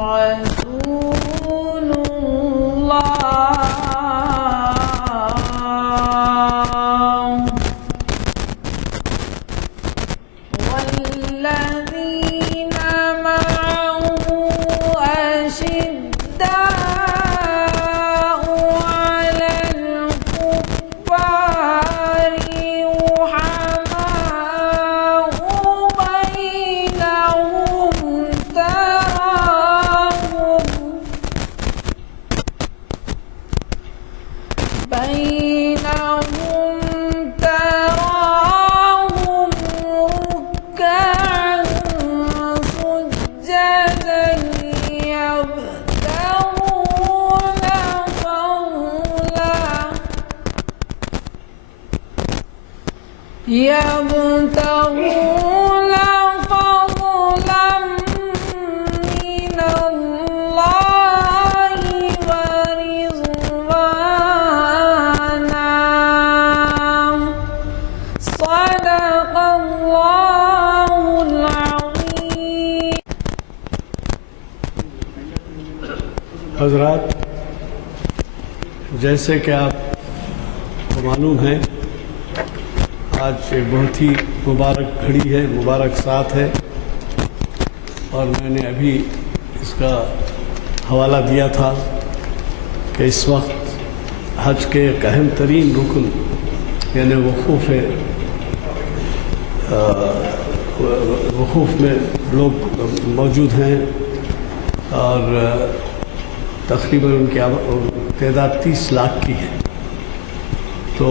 رسول الله والذين معه أشداء على الكفار رحماء بينهم تراهم ركعا سجدا يبتغون فضلا من الله ورضوانا صدق الله العظيم. حضرات، جیسے کہ آپ کو معلوم ہے، آج ایک بہت ہی مبارک گھڑی ہے، مبارک ساتھ ہے، اور میں نے ابھی اس کا حوالہ دیا تھا کہ اس وقت حج کے ایک اہم ترین رکن یعنی وقوف میں لوگ موجود ہیں، اور تقریباً ان کی تعداد 30 لاکھ کی ہے. تو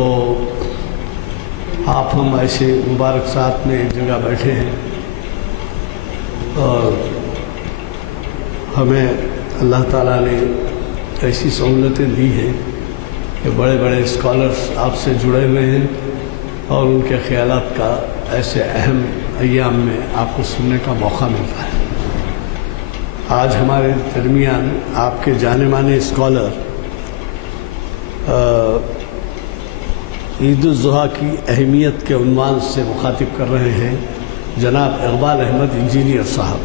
آپ ہم ایسے مبارک ساتھ میں ایک جگہ بیٹھے ہیں، اور ہمیں اللہ تعالیٰ نے ایسی سہولتیں دی ہیں کہ بڑے بڑے اسکالرس آپ سے جڑے ہوئے ہیں، اور ان کے خیالات کا ایسے اہم ایام میں آپ کو سننے کا موقع ملتا ہے. آج ہمارے درمیان آپ کے جانے مانے اسکالر عید الاضحیٰ کی اہمیت کے عنوان سے مخاطب کر رہے ہیں جناب اقبال احمد انجینئر صاحب.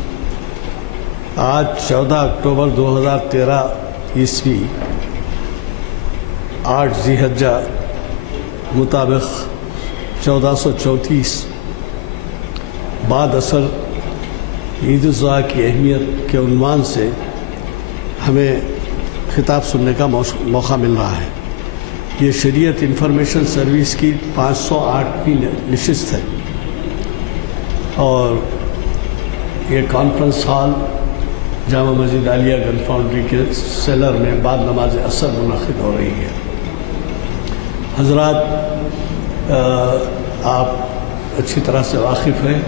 آج 14 اکتوبر 2013 عیسوی 8 ذی الحجہ مطابق 1434 بعد اثر عید الاضحیٰ کی اہمیت کے عنوان سے ہمیں خطاب سننے کا موقع مل رہا ہے. یہ شریعت انفارمیشن سروس کی 508ویں نشست ہے، اور یہ کانفرنس ہال جامع مسجد عالیہ گن فاؤنڈری کے سیلر میں بعد نماز عصر منعقد ہو رہی ہے. حضرات، آپ اچھی طرح سے واقف ہیں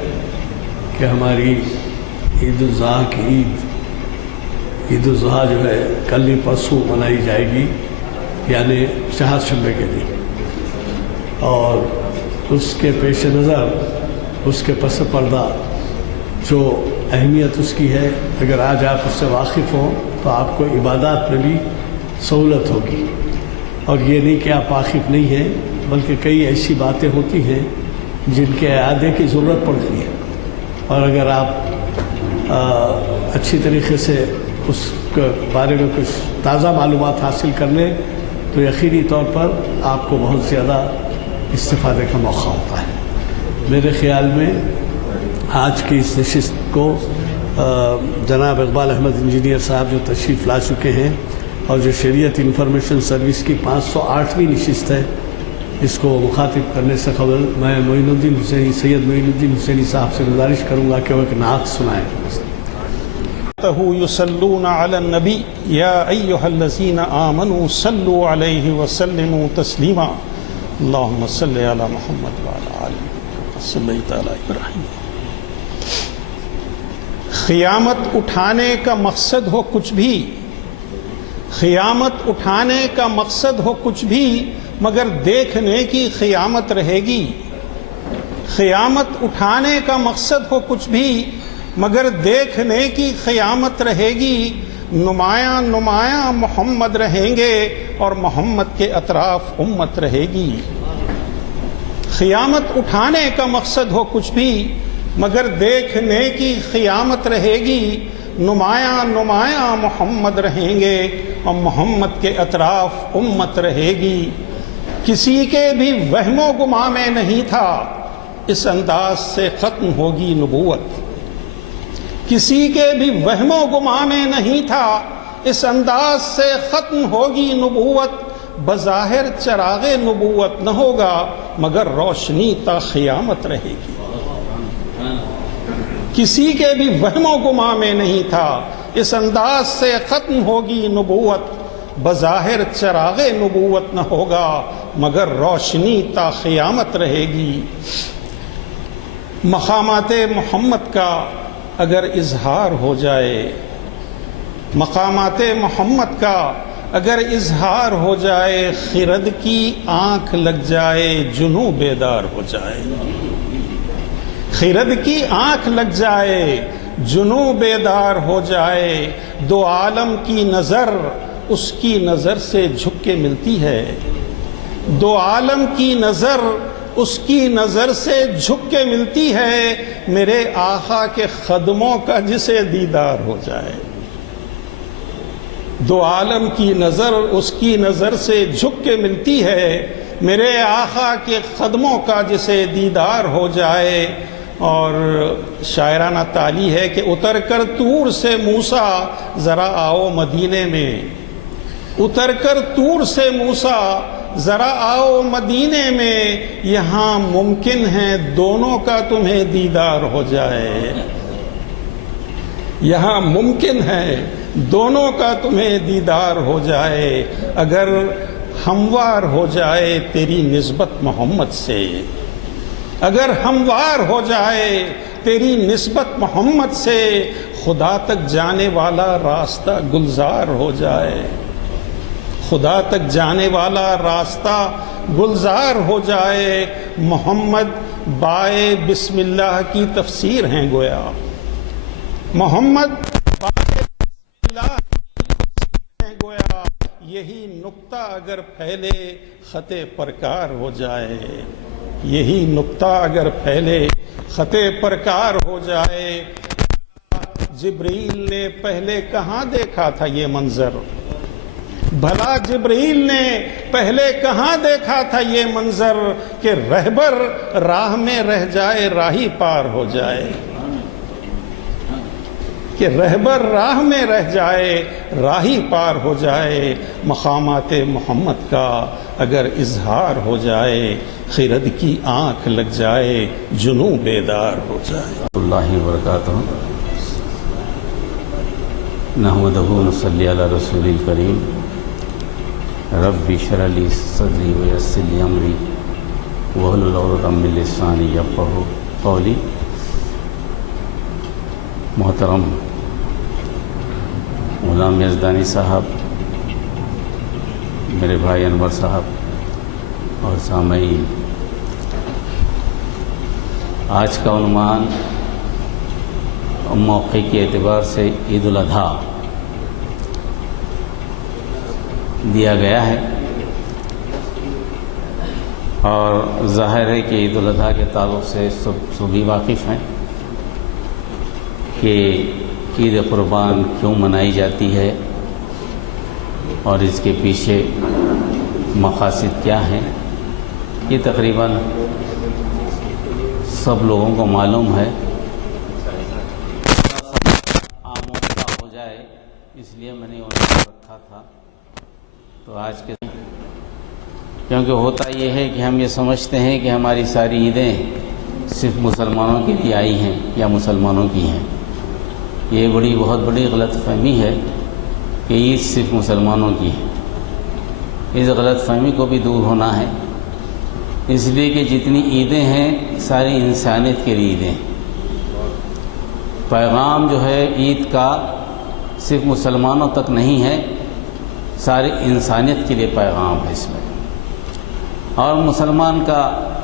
کہ ہماری عید الاضحیٰ کی عید الاضحیٰ جو ہے کل ہی پرسوں منائی جائے گی، یعنی چہارشنبے کے دن، اور اس کے پیش نظر، اس کے پس پردہ جو اہمیت اس کی ہے، اگر آج آپ اس سے واقف ہوں تو آپ کو عبادات میں بھی سہولت ہوگی. اور یہ نہیں کہ آپ واقف نہیں ہیں، بلکہ کئی ایسی باتیں ہوتی ہیں جن کے اعادے کی ضرورت پڑتی ہے، اور اگر آپ اچھی طریقے سے اس کے بارے میں کچھ تازہ معلومات حاصل کر لیں تو یقینی طور پر آپ کو بہت زیادہ استفادے کا موقع ہوتا ہے. میرے خیال میں آج کی اس نشست کو جناب اقبال احمد انجینئر صاحب جو تشریف لا چکے ہیں، اور جو شریعت انفارمیشن سروس کی 508ویں نشست ہے، اس کو مخاطب کرنے سے قبل میں سید معین الدین حسینی صاحب سے گزارش کروں گا کہ وہ ایک نعت سنائیں. یصلون علی النبی یا ایھا الذین آمنوا صلوا علیہ وسلموا تسلیما اللہم صل علی محمد وعلی آل محمد صلیت علی ابراہیم. قیامت اٹھانے کا مقصد ہو کچھ بھی، قیامت اٹھانے کا مقصد ہو کچھ بھی، مگر دیکھنے کی قیامت رہے گی. قیامت اٹھانے کا مقصد ہو کچھ بھی، مگر دیکھنے کی قیامت رہے گی. نمایاں نمایاں محمد رہیں گے اور محمد کے اطراف امت رہے گی. قیامت اٹھانے کا مقصد ہو کچھ بھی، مگر دیکھنے کی قیامت رہے گی. نمایاں نمایاں محمد رہیں گے اور محمد کے اطراف امت رہے گی۔ کسی کے بھی وہم و گمان میں نہیں تھا اس انداز سے ختم ہوگی نبوت، کسی کے بھی وہم و گمان میں نہیں تھا اس انداز سے ختم ہوگی نبوت۔ بظاہر چراغ نبوت نہ ہوگا مگر روشنی تا قیامت رہے گی۔ کسی کے بھی وہم و گمان میں نہیں تھا اس انداز سے ختم ہوگی نبوت، بظاہر چراغ نبوت نہ ہوگا مگر روشنی تا قیامت رہے گی۔ مقامات محمد کا اگر اظہار ہو جائے، مقامات محمد کا اگر اظہار ہو جائے، خرد کی آنکھ لگ جائے، جنوں بیدار ہو جائے۔ خرد کی آنکھ لگ جائے، جنوں بیدار ہو جائے، دو عالم کی نظر اس کی نظر سے جھک کے ملتی ہے، دو عالم کی نظر اس کی نظر سے جھک کے ملتی ہے، میرے آقا کے قدموں کا جسے دیدار ہو جائے۔ دو عالم کی نظر اس کی نظر سے جھک کے ملتی ہے، میرے آقا کے قدموں کا جسے دیدار ہو جائے۔ اور شاعرانہ تعلی ہے کہ اتر کر طور سے موسیٰ ذرا آؤ مدینے میں، اتر کر طور سے موسیٰ ذرا آؤ مدینے میں، یہاں ممکن ہے دونوں کا تمہیں دیدار ہو جائے، یہاں ممکن ہے دونوں کا تمہیں دیدار ہو جائے، اگر ہموار ہو جائے تیری نسبت محمد سے، اگر ہموار ہو جائے تیری نسبت محمد سے، خدا تک جانے والا راستہ گلزار ہو جائے، خدا تک جانے والا راستہ گلزار ہو جائے۔ محمد بائے بسم اللہ کی تفسیر ہیں گویا، محمد بائے بسم اللہ کی تفسیر ہیں گویا، یہی نقطہ اگر پھیلے خط پرکار ہو جائے، یہی نقطہ اگر پھیلے خط پرکار ہو جائے۔ جبریل نے پہلے کہاں دیکھا تھا یہ منظر، بھلا جبریل نے پہلے کہاں دیکھا تھا یہ منظر، کہ رہبر راہ میں رہ جائے راہی پار ہو جائے، کہ رہبر راہ میں رہ جائے راہی پار ہو جائے۔ مقامات محمد کا اگر اظہار ہو جائے، خرد کی آنکھ لگ جائے، جنوں بیدار ہو جائے۔ اللہ وبرکاتہ۔ نحمدہ ونصلی علی رسول الکریم۔ رب اشرح لی صدری ویسر لی امری واحلل عقدۃ من لسانی یفقہوا قولی۔ محترم غلام یزدانی صاحب، میرے بھائی انور صاحب اور سامعین، آج کا عنوان موقع کے اعتبار سے عید الاضحیٰ دیا گیا ہے، اور ظاہر ہے کہ عید الاضحیٰ کے تعلق سے سبھی واقف ہیں کہ عید قربان کیوں منائی جاتی ہے اور اس کے پیچھے مقاصد کیا ہیں۔ یہ تقریباً سب لوگوں کو معلوم ہے، عام ہو جائے اس لیے میں نے انہیں رکھا تھا۔ تو آج کے کیونکہ ہوتا یہ ہے کہ ہم یہ سمجھتے ہیں کہ ہماری ساری عیدیں صرف مسلمانوں کے لیے آئی ہیں یا مسلمانوں کی ہیں۔ یہ بہت بڑی غلط فہمی ہے کہ عید صرف مسلمانوں کی ہے۔ اس غلط فہمی کو بھی دور ہونا ہے، اس لیے کہ جتنی عیدیں ہیں ساری انسانیت کے لیے عیدیں۔ پیغام جو ہے عید کا صرف مسلمانوں تک نہیں ہے، ساری انسانیت کے لیے پیغام ہے اس میں۔ اور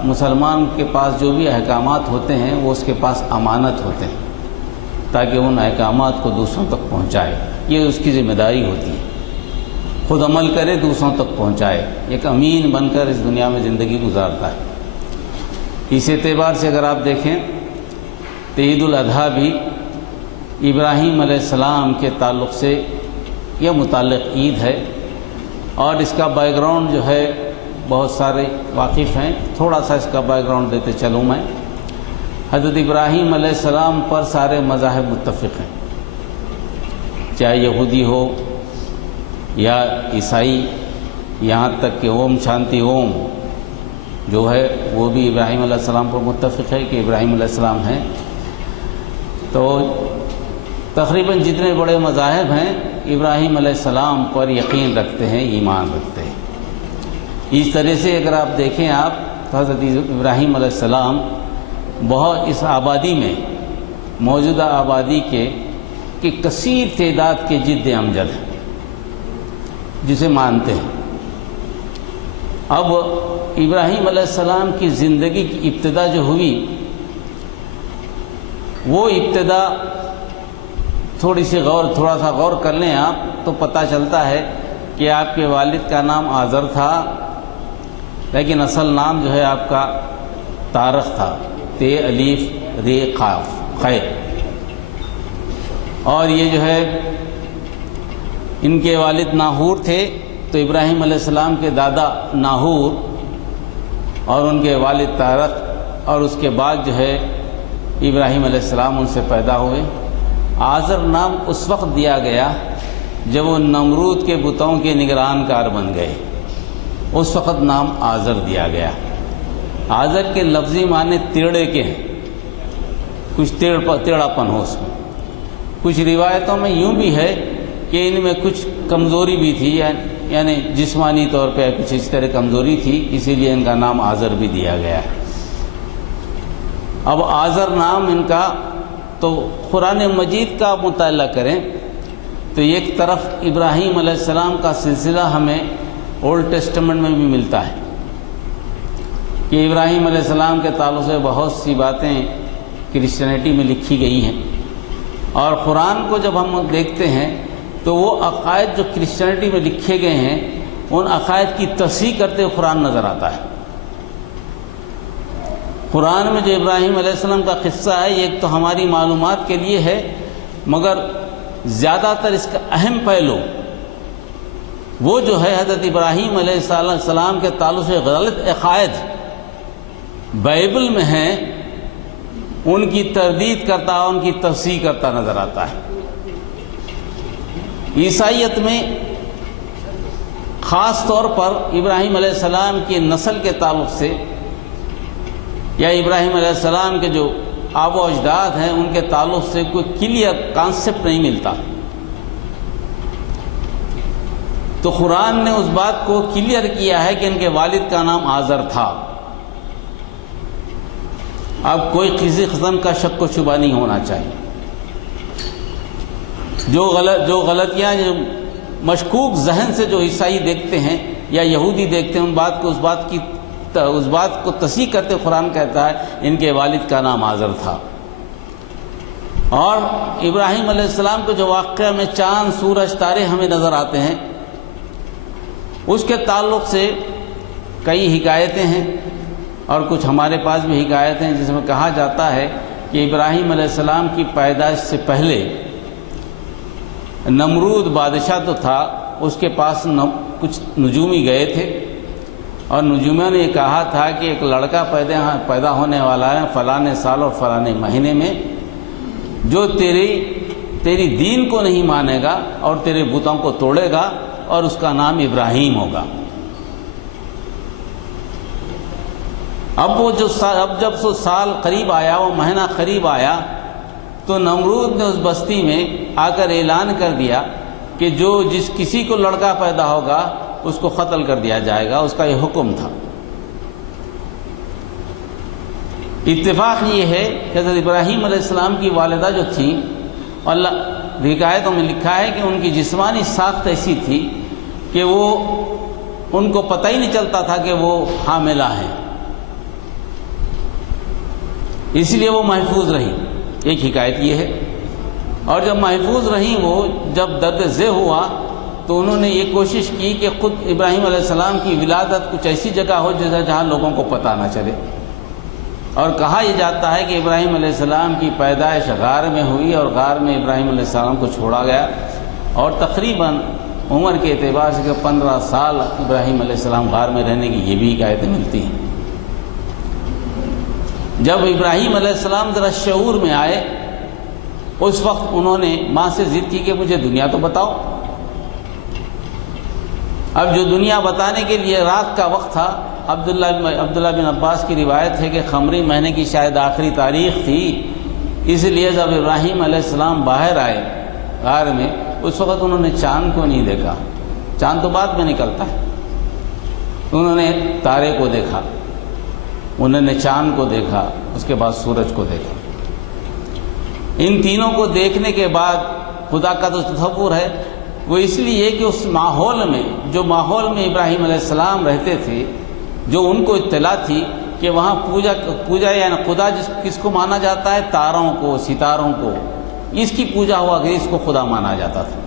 مسلمان کے پاس جو بھی احکامات ہوتے ہیں وہ اس کے پاس امانت ہوتے ہیں، تاکہ ان احکامات کو دوسروں تک پہنچائے۔ یہ اس کی ذمہ داری ہوتی ہے، خود عمل کرے دوسروں تک پہنچائے، ایک امین بن کر اس دنیا میں زندگی گزارتا ہے۔ اس اعتبار سے اگر آپ دیکھیں تو عید الاضحیٰ بھی ابراہیم علیہ السلام کے تعلق سے یہ متعلق عید ہے، اور اس کا بیک گراؤنڈ جو ہے بہت سارے واقف ہیں، تھوڑا سا اس کا بیک گراؤنڈ دیتے چلوں میں۔ حضرت ابراہیم علیہ السلام پر سارے مذاہب متفق ہیں، چاہے یہودی ہو یا عیسائی، یہاں تک کہ اوم شانتی اوم جو ہے وہ بھی ابراہیم علیہ السلام پر متفق ہے کہ ابراہیم علیہ السلام ہیں۔ تو تقریباً جتنے بڑے مذاہب ہیں ابراہیم علیہ السلام پر یقین رکھتے ہیں، ایمان رکھتے ہیں۔ اس طرح سے اگر آپ دیکھیں آپ تو حضرت ابراہیم علیہ السلام بہت اس آبادی میں، موجودہ آبادی کے کثیر تعداد کے جد امجد ہیں جسے مانتے ہیں۔ اب ابراہیم علیہ السلام کی زندگی کی ابتدا جو ہوئی، وہ ابتدا تھوڑا سا غور کر لیں آپ تو پتہ چلتا ہے کہ آپ کے والد کا نام آزر تھا، لیکن اصل نام جو ہے آپ کا طارق تھا، تے الف رے قاف خیر۔ اور یہ جو ہے ان کے والد ناہور تھے، تو ابراہیم علیہ السلام کے دادا ناہور اور ان کے والد طارق، اور اس کے بعد جو ہے ابراہیم علیہ السلام ان سے پیدا ہوئے۔ آزر نام اس وقت دیا گیا جب وہ نمرود کے بتوں کے نگران کار بن گئے، اس وقت نام آزر دیا گیا۔ آزر کے لفظی معنی تیڑے کے ہیں، کچھ تیڑا پن ہو اس میں۔ کچھ روایتوں میں یوں بھی ہے کہ ان میں کچھ کمزوری بھی تھی، یعنی جسمانی طور پہ کچھ اس طرح کمزوری تھی، اسی لیے ان کا نام آزر بھی دیا گیا۔ اب آزر نام ان کا، تو قرآن مجید کا مطالعہ کریں تو ایک طرف ابراہیم علیہ السلام کا سلسلہ ہمیں اولڈ ٹیسٹمنٹ میں بھی ملتا ہے کہ ابراہیم علیہ السلام کے تعلق سے بہت سی باتیں کرسچینٹی میں لکھی گئی ہیں، اور قرآن کو جب ہم دیکھتے ہیں تو وہ عقائد جو کرسچینٹی میں لکھے گئے ہیں ان عقائد کی تصحیح کرتے ہوئے قرآن نظر آتا ہے۔ قرآن میں جو ابراہیم علیہ السلام کا قصہ ہے، یہ ایک تو ہماری معلومات کے لیے ہے، مگر زیادہ تر اس کا اہم پہلو وہ جو ہے حضرت ابراہیم علیہ السلام کے تعلق سے غلط عقائد بائبل میں ہیں، ان کی تردید کرتا ہے، ان کی تصحیح کرتا نظر آتا ہے۔ عیسائیت میں خاص طور پر ابراہیم علیہ السلام کی نسل کے تعلق سے یا ابراہیم علیہ السلام کے جو آب و اجداد ہیں ان کے تعلق سے کوئی کلیئر کانسیپٹ نہیں ملتا، تو قرآن نے اس بات کو کلیئر کیا ہے کہ ان کے والد کا نام آزر تھا۔ اب کوئی کسی قسم کا شک و شبہ نہیں ہونا چاہیے۔ جو غلطیاں جو مشکوک ذہن سے جو عیسائی دیکھتے ہیں یا یہودی دیکھتے ہیں، اس بات کو تصحیح کرتے قرآن کہتا ہے ان کے والد کا نام آزر تھا۔ اور ابراہیم علیہ السلام کو جو واقعہ میں چاند، سورج، تارے ہمیں نظر آتے ہیں، اس کے تعلق سے کئی حکایتیں ہیں، اور کچھ ہمارے پاس بھی حکایتیں ہیں جس میں کہا جاتا ہے کہ ابراہیم علیہ السلام کی پیدائش سے پہلے نمرود بادشاہ تو تھا، اس کے پاس کچھ نجومی گئے تھے، اور نجومیوں نے یہ کہا تھا کہ ایک لڑکا پیدا ہونے والا ہے فلاں سال اور فلاں مہینے میں، جو تیری دین کو نہیں مانے گا اور تیرے بتوں کو توڑے گا، اور اس کا نام ابراہیم ہوگا۔ اب جب وہ سال قریب آیا، وہ مہینہ قریب آیا، تو نمرود نے اس بستی میں آ کر اعلان کر دیا کہ جس کسی کو لڑکا پیدا ہوگا اس کو قتل کر دیا جائے گا، اس کا یہ حکم تھا۔ اتفاق یہ ہے کہ حضرت ابراہیم علیہ السلام کی والدہ جو تھیں، اللہ حکایتوں میں لکھا ہے کہ ان کی جسمانی ساخت ایسی تھی کہ ان کو پتہ ہی نہیں چلتا تھا کہ وہ حاملہ ہیں، اس لیے وہ محفوظ رہیں۔ ایک حکایت یہ ہے، اور جب محفوظ رہیں، وہ جب درد ذہ ہوا تو انہوں نے یہ کوشش کی کہ خود ابراہیم علیہ السلام کی ولادت کچھ ایسی جگہ ہو جہاں لوگوں کو پتہ نہ چلے۔ اور کہا یہ جاتا ہے کہ ابراہیم علیہ السلام کی پیدائش غار میں ہوئی اور غار میں ابراہیم علیہ السلام کو چھوڑا گیا، اور تقریباً عمر کے اعتبار سے کہ 15 سال ابراہیم علیہ السلام غار میں رہنے کی یہ بھی آیتیں ملتی ہیں۔ جب ابراہیم علیہ السلام ذرا شعور میں آئے، اس وقت انہوں نے ماں سے ضد کی کہ مجھے دنیا تو بتاؤ۔ اب جو دنیا بتانے کے لیے رات کا وقت تھا، عبداللہ بن عباس کی روایت ہے کہ خمری مہینے کی شاید آخری تاریخ تھی، اس لیے جب ابراہیم علیہ السلام باہر آئے غار میں، اس وقت انہوں نے چاند کو نہیں دیکھا، چاند تو بعد میں نکلتا ہے، انہوں نے تارے کو دیکھا، انہوں نے چاند کو دیکھا، اس کے بعد سورج کو دیکھا۔ ان تینوں کو دیکھنے کے بعد خدا کا تو تصور ہے، وہ اس لیے کہ اس ماحول میں، جو ماحول میں ابراہیم علیہ السلام رہتے تھے، جو ان کو اطلاع تھی کہ وہاں پوجا یعنی خدا کس کو مانا جاتا ہے، تاروں کو، ستاروں کو، اس کی پوجا ہوا کہ اس کو خدا مانا جاتا تھا۔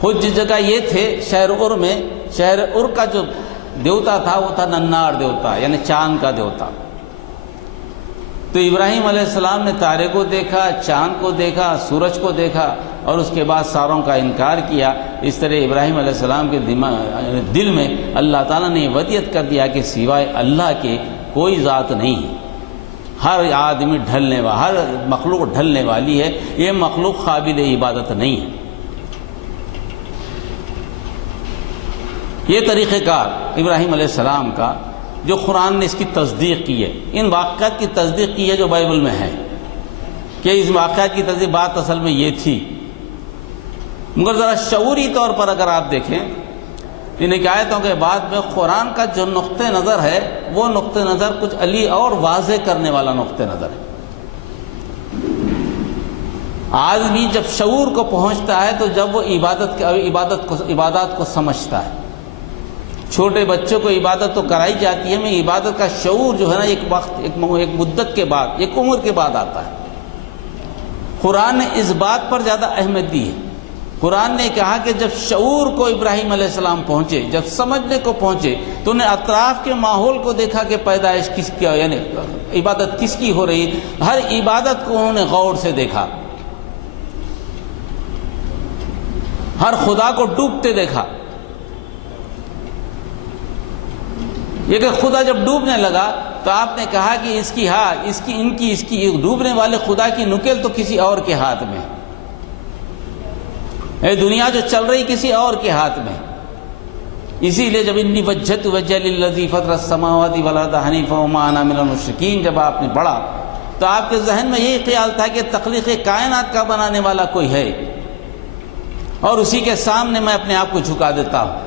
خود جس جگہ یہ تھے شہر ار میں، شہر ار کا جو دیوتا تھا وہ تھا ننار دیوتا، یعنی چاند کا دیوتا۔ تو ابراہیم علیہ السلام نے تارے کو دیکھا، چاند کو دیکھا، سورج کو دیکھا، اور اس کے بعد ساروں کا انکار کیا۔ اس طرح ابراہیم علیہ السلام کے دل میں اللہ تعالیٰ نے یہ وصیت کر دیا کہ سوائے اللہ کے کوئی ذات نہیں ہے، ہر آدمی ڈھلنے والا، ہر مخلوق ڈھلنے والی ہے، یہ مخلوق قابل عبادت نہیں ہے۔ یہ طریقہ کار ابراہیم علیہ السلام کا، جو قرآن نے اس کی تصدیق کی ہے، ان واقعات کی تصدیق کی ہے جو بائبل میں ہے، کہ اس واقعات کی تصدیق بات اصل میں یہ تھی۔ مگر ذرا شعوری طور پر اگر آپ دیکھیں ان آیتوں کے بعد میں قرآن کا جو نقطہ نظر ہے، وہ نقطہ نظر کچھ علی اور واضح کرنے والا نقطہ نظر ہے۔ آدمی جب شعور کو پہنچتا ہے تو جب وہ عبادات کو سمجھتا ہے۔ چھوٹے بچوں کو عبادت تو کرائی جاتی ہے، میں عبادت کا شعور جو ہے نا ایک وقت، ایک مدت کے بعد، ایک عمر کے بعد آتا ہے۔ قرآن نے اس بات پر زیادہ اہمیت دی ہے۔ قرآن نے کہا کہ جب شعور کو ابراہیم علیہ السلام پہنچے، جب سمجھنے کو پہنچے، تو انہیں اطراف کے ماحول کو دیکھا کہ پیدائش کس کی، یعنی عبادت کس کی ہو رہی ہے، ہر عبادت کو انہوں نے غور سے دیکھا، ہر خدا کو ڈوبتے دیکھا۔ یہ کہ خدا جب ڈوبنے لگا تو آپ نے کہا کہ اس کی ڈوبنے والے خدا کی نکل تو کسی اور کے ہاتھ میں، اے دنیا جو چل رہی کسی اور کے ہاتھ میں۔ اسی لیے جب انی وجہت وجہ للذی فطر السماوات والارض حنیفا وما انا من المشرکین جب آپ نے پڑھا تو آپ کے ذہن میں یہی خیال تھا کہ تخلیق کائنات کا بنانے والا کوئی ہے، اور اسی کے سامنے میں اپنے آپ کو جھکا دیتا ہوں۔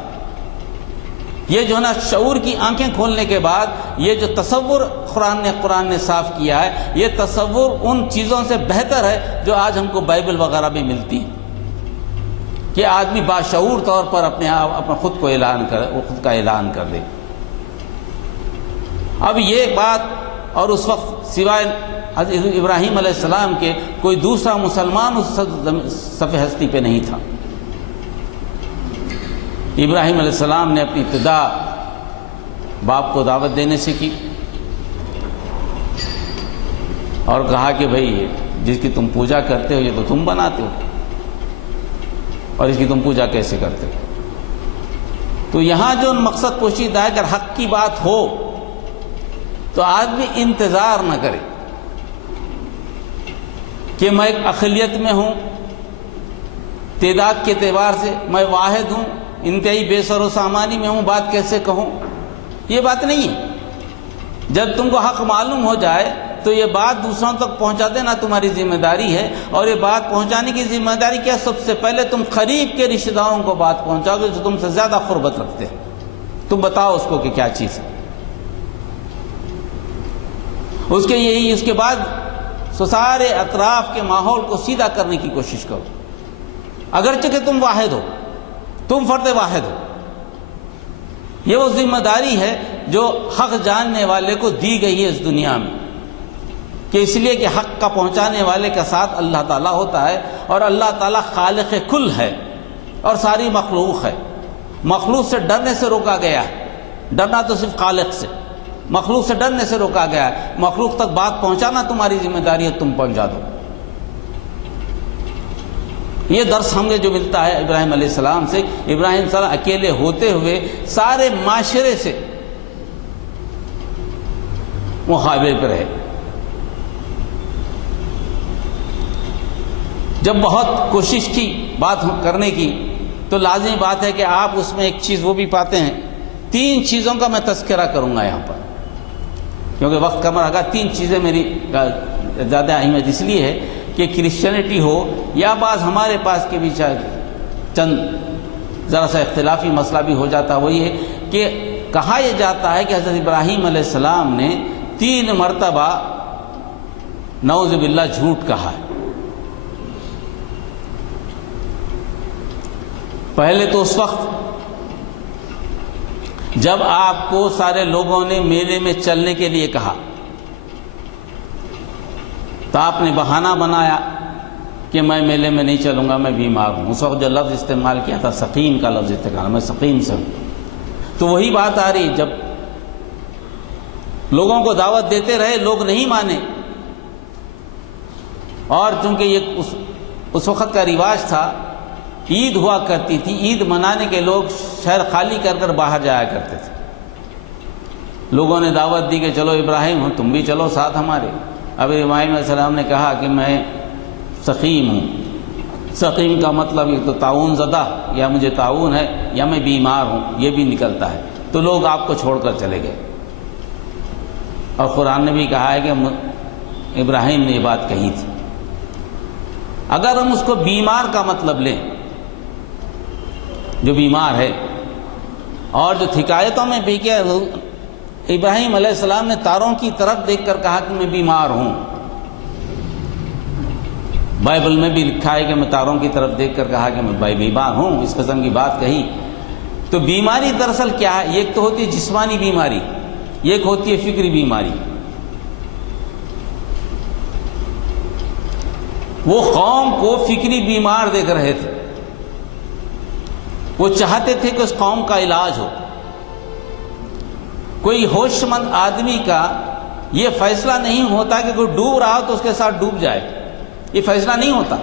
یہ جو ہے نا شعور کی آنکھیں کھولنے کے بعد یہ جو تصور قرآن نے صاف کیا ہے، یہ تصور ان چیزوں سے بہتر ہے جو آج ہم کو بائبل وغیرہ میں ملتی ہیں، کہ آدمی باشعور طور پر اپنے خود کو خود کا اعلان کر دے۔ اب یہ بات، اور اس وقت سوائے حضرت ابراہیم علیہ السلام کے کوئی دوسرا مسلمان اس صفحہ ہستی پہ نہیں تھا۔ ابراہیم علیہ السلام نے اپنی ابتدا باپ کو دعوت دینے سے کی، اور کہا کہ بھئی جس کی تم پوجا کرتے ہو یہ تو تم بناتے ہو، اور اس کی تم پوجا کیسے کرتے ہو؟ تو یہاں جو مقصد پوشیدہ ہے، اگر حق کی بات ہو تو آدمی انتظار نہ کرے کہ میں ایک اقلیت میں ہوں، تعداد کے اعتبار سے میں واحد ہوں، انتہائی بے سر و سامانی میں ہوں، بات کیسے کہوں؟ یہ بات نہیں ہے۔ جب تم کو حق معلوم ہو جائے تو یہ بات دوسروں تک پہنچا دینا تمہاری ذمہ داری ہے، اور یہ بات پہنچانے کی ذمہ داری کیا؟ سب سے پہلے تم قریب کے رشتہ داروں کو بات پہنچاؤ گے جو تم سے زیادہ قربت رکھتے ہیں، تم بتاؤ اس کو کہ کیا چیز ہے۔ اس کے بعد سارے اطراف کے ماحول کو سیدھا کرنے کی کوشش کرو، اگرچہ کہ تم واحد ہو، تم فرد واحد ہو۔ یہ وہ ذمہ داری ہے جو حق جاننے والے کو دی گئی ہے اس دنیا میں، کہ اس لیے کہ حق کا پہنچانے والے کا ساتھ اللہ تعالیٰ ہوتا ہے، اور اللہ تعالیٰ خالق کل ہے اور ساری مخلوق ہے۔ مخلوق سے ڈرنے سے روکا گیا ہے، ڈرنا تو صرف خالق سے، مخلوق سے ڈرنے سے روکا گیا ہے. مخلوق تک بات پہنچانا تمہاری ذمہ داری ہے، تم پہنچا دو. یہ درس ہمیں جو ملتا ہے ابراہیم علیہ السلام سے. ابراہیم علیہ السلام اکیلے ہوتے ہوئے سارے معاشرے سے مقابلے پر رہے. جب بہت کوشش کی بات کرنے کی تو لازمی بات ہے کہ آپ اس میں ایک چیز وہ بھی پاتے ہیں. 3 چیزوں کا میں تذکرہ کروں گا یہاں پر کیونکہ وقت کم رہا. 3 چیزیں میری زیادہ اہمیت اس لیے ہے کہ کرسچینٹی ہو یا بعض ہمارے پاس کے بھی چند ذرا سا اختلافی مسئلہ بھی ہو جاتا. وہی ہے کہ کہا یہ جاتا ہے کہ حضرت ابراہیم علیہ السلام نے 3 مرتبہ نعوذ باللہ جھوٹ کہا ہے. پہلے تو اس وقت جب آپ کو سارے لوگوں نے میلے میں چلنے کے لیے کہا تو آپ نے بہانہ بنایا کہ میں میلے میں نہیں چلوں گا، میں بیمار ہوں. اس وقت جو لفظ استعمال کیا تھا سقیم کا لفظ استعمال، میں سقیم سے ہوں. تو وہی بات آ رہی جب لوگوں کو دعوت دیتے رہے لوگ نہیں مانے، اور چونکہ یہ اس وقت کا رواج تھا، عید ہوا کرتی تھی، عید منانے کے لوگ شہر خالی کر کر باہر جایا کرتے تھے. لوگوں نے دعوت دی کہ چلو ابراہیم ہو تم بھی چلو ساتھ ہمارے. اب ابراہیم علیہ السلام نے کہا کہ میں سقیم ہوں. سقیم کا مطلب یہ تو تعاون زدہ، یا مجھے تعاون ہے یا میں بیمار ہوں، یہ بھی نکلتا ہے. تو لوگ آپ کو چھوڑ کر چلے گئے. اور قرآن نے بھی کہا ہے کہ ابراہیم نے یہ بات کہی تھی. اگر ہم اس کو بیمار کا مطلب لیں، جو بیمار ہے، اور جو حکایتوں میں بھی کیا ابراہیم علیہ السلام نے تاروں کی طرف دیکھ کر کہا کہ میں بیمار ہوں. بائبل میں بھی لکھا ہے کہ میں تاروں کی طرف دیکھ کر کہا کہ میں بیمار ہوں. اس قسم کی بات کہی. تو بیماری دراصل کیا ہے؟ ایک تو ہوتی ہے جسمانی بیماری، ایک ہوتی ہے فکری بیماری. وہ قوم کو فکری بیمار دیکھ رہے تھے. وہ چاہتے تھے کہ اس قوم کا علاج ہو. کوئی ہوش مند آدمی کا یہ فیصلہ نہیں ہوتا کہ کوئی ڈوب رہا تو اس کے ساتھ ڈوب جائے. یہ فیصلہ نہیں ہوتا.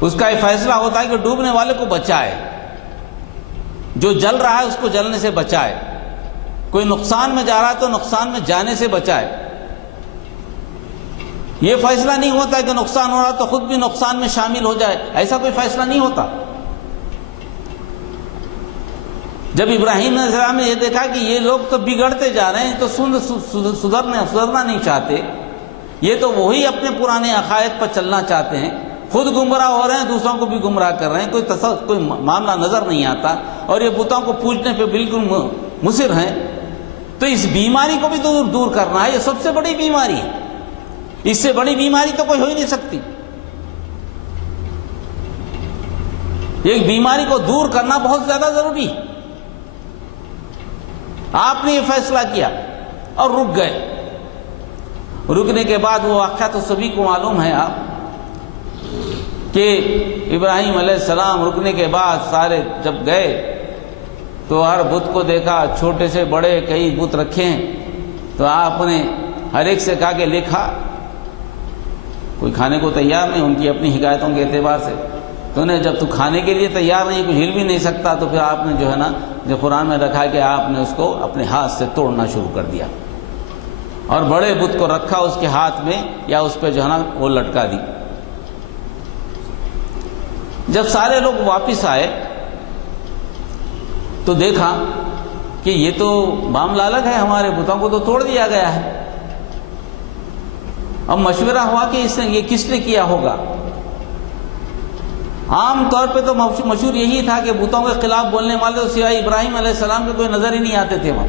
اس کا یہ فیصلہ ہوتا ہے کہ ڈوبنے والے کو بچائے، جو جل رہا ہے اس کو جلنے سے بچائے. کوئی نقصان میں جا رہا ہے تو نقصان میں جانے سے بچائے. یہ فیصلہ نہیں ہوتا کہ نقصان ہو رہا تو خود بھی نقصان میں شامل ہو جائے. ایسا کوئی فیصلہ نہیں ہوتا. جب ابراہیم علیہ السلام نے یہ دیکھا کہ یہ لوگ تو بگڑتے جا رہے ہیں، تو سدھرنا نہیں چاہتے، یہ تو وہی اپنے پرانے عقائد پر چلنا چاہتے ہیں، خود گمراہ ہو رہے ہیں، دوسروں کو بھی گمراہ کر رہے ہیں، کوئی معاملہ نظر نہیں آتا، اور یہ بتوں کو پوجنے پہ بالکل مصر ہیں. تو اس بیماری کو بھی تو دور کرنا ہے. یہ سب سے بڑی بیماری ہے. اس سے بڑی بیماری تو کوئی ہو ہی نہیں سکتی. ایک بیماری کو دور کرنا بہت زیادہ ضروری ہے. آپ نے یہ فیصلہ کیا اور رک گئے. رکنے کے بعد وہ واقعہ تو سبھی کو معلوم ہے آپ کہ ابراہیم علیہ السلام رکنے کے بعد سارے جب گئے تو ہر بت کو دیکھا، چھوٹے سے بڑے کئی بت رکھے ہیں. تو آپ نے ہر ایک سے کہا کہ لکھا. کوئی کھانے کو تیار نہیں ان کی اپنی حکایتوں کے اعتبار سے. تو نے جب تو کھانے کے لیے تیار نہیں، کوئی ہل بھی نہیں سکتا، تو پھر آپ نے جو ہے نا جو قرآن میں رکھا کہ آپ نے اس کو اپنے ہاتھ سے توڑنا شروع کر دیا، اور بڑے بت کو رکھا اس کے ہاتھ میں یا اس پہ جو ہے نا وہ لٹکا دی. جب سارے لوگ واپس آئے تو دیکھا کہ یہ تو معاملہ الگ ہے، ہمارے بتوں کو تو توڑ دیا گیا ہے. اب مشورہ ہوا کہ اس نے یہ کس نے کیا ہوگا. عام طور پہ تو مشہور یہی تھا کہ بتوں کے خلاف بولنے والے تو سوائے ابراہیم علیہ السلام کے کوئی نظر ہی نہیں آتے تھے. وہاں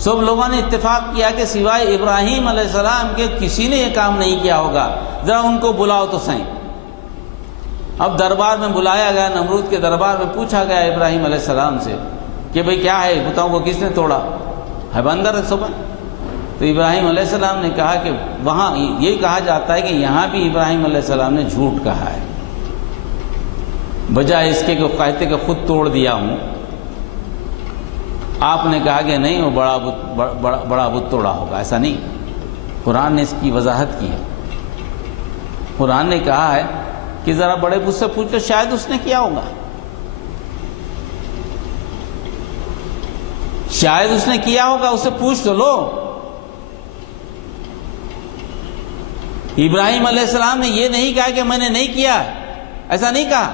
سب لوگوں نے اتفاق کیا کہ سوائے ابراہیم علیہ السلام کے کسی نے یہ کام نہیں کیا ہوگا. ذرا ان کو بلاؤ تو صحیح. اب دربار میں بلایا گیا، نمرود کے دربار میں پوچھا گیا ابراہیم علیہ السلام سے کہ بھئی کیا ہے، بتاؤ وہ کس نے توڑا ہے؟ بندر ہے صبح. تو ابراہیم علیہ السلام نے کہا کہ وہاں یہ کہا جاتا ہے کہ یہاں بھی ابراہیم علیہ السلام نے جھوٹ کہا ہے، بجائے اس کے کہ کہتے کہ خود توڑ دیا ہوں. آپ نے کہا کہ نہیں وہ بڑا بت توڑا ہوگا، ایسا نہیں۔ قرآن نے اس کی وضاحت کی ہے۔ قرآن نے کہا ہے کہ ذرا بڑے بت سے پوچھ لو، شاید اس نے کیا ہوگا، شاید اس نے کیا ہوگا، اسے پوچھ تو لو۔ ابراہیم علیہ السلام نے یہ نہیں کہا کہ میں نے نہیں کیا، ایسا نہیں کہا۔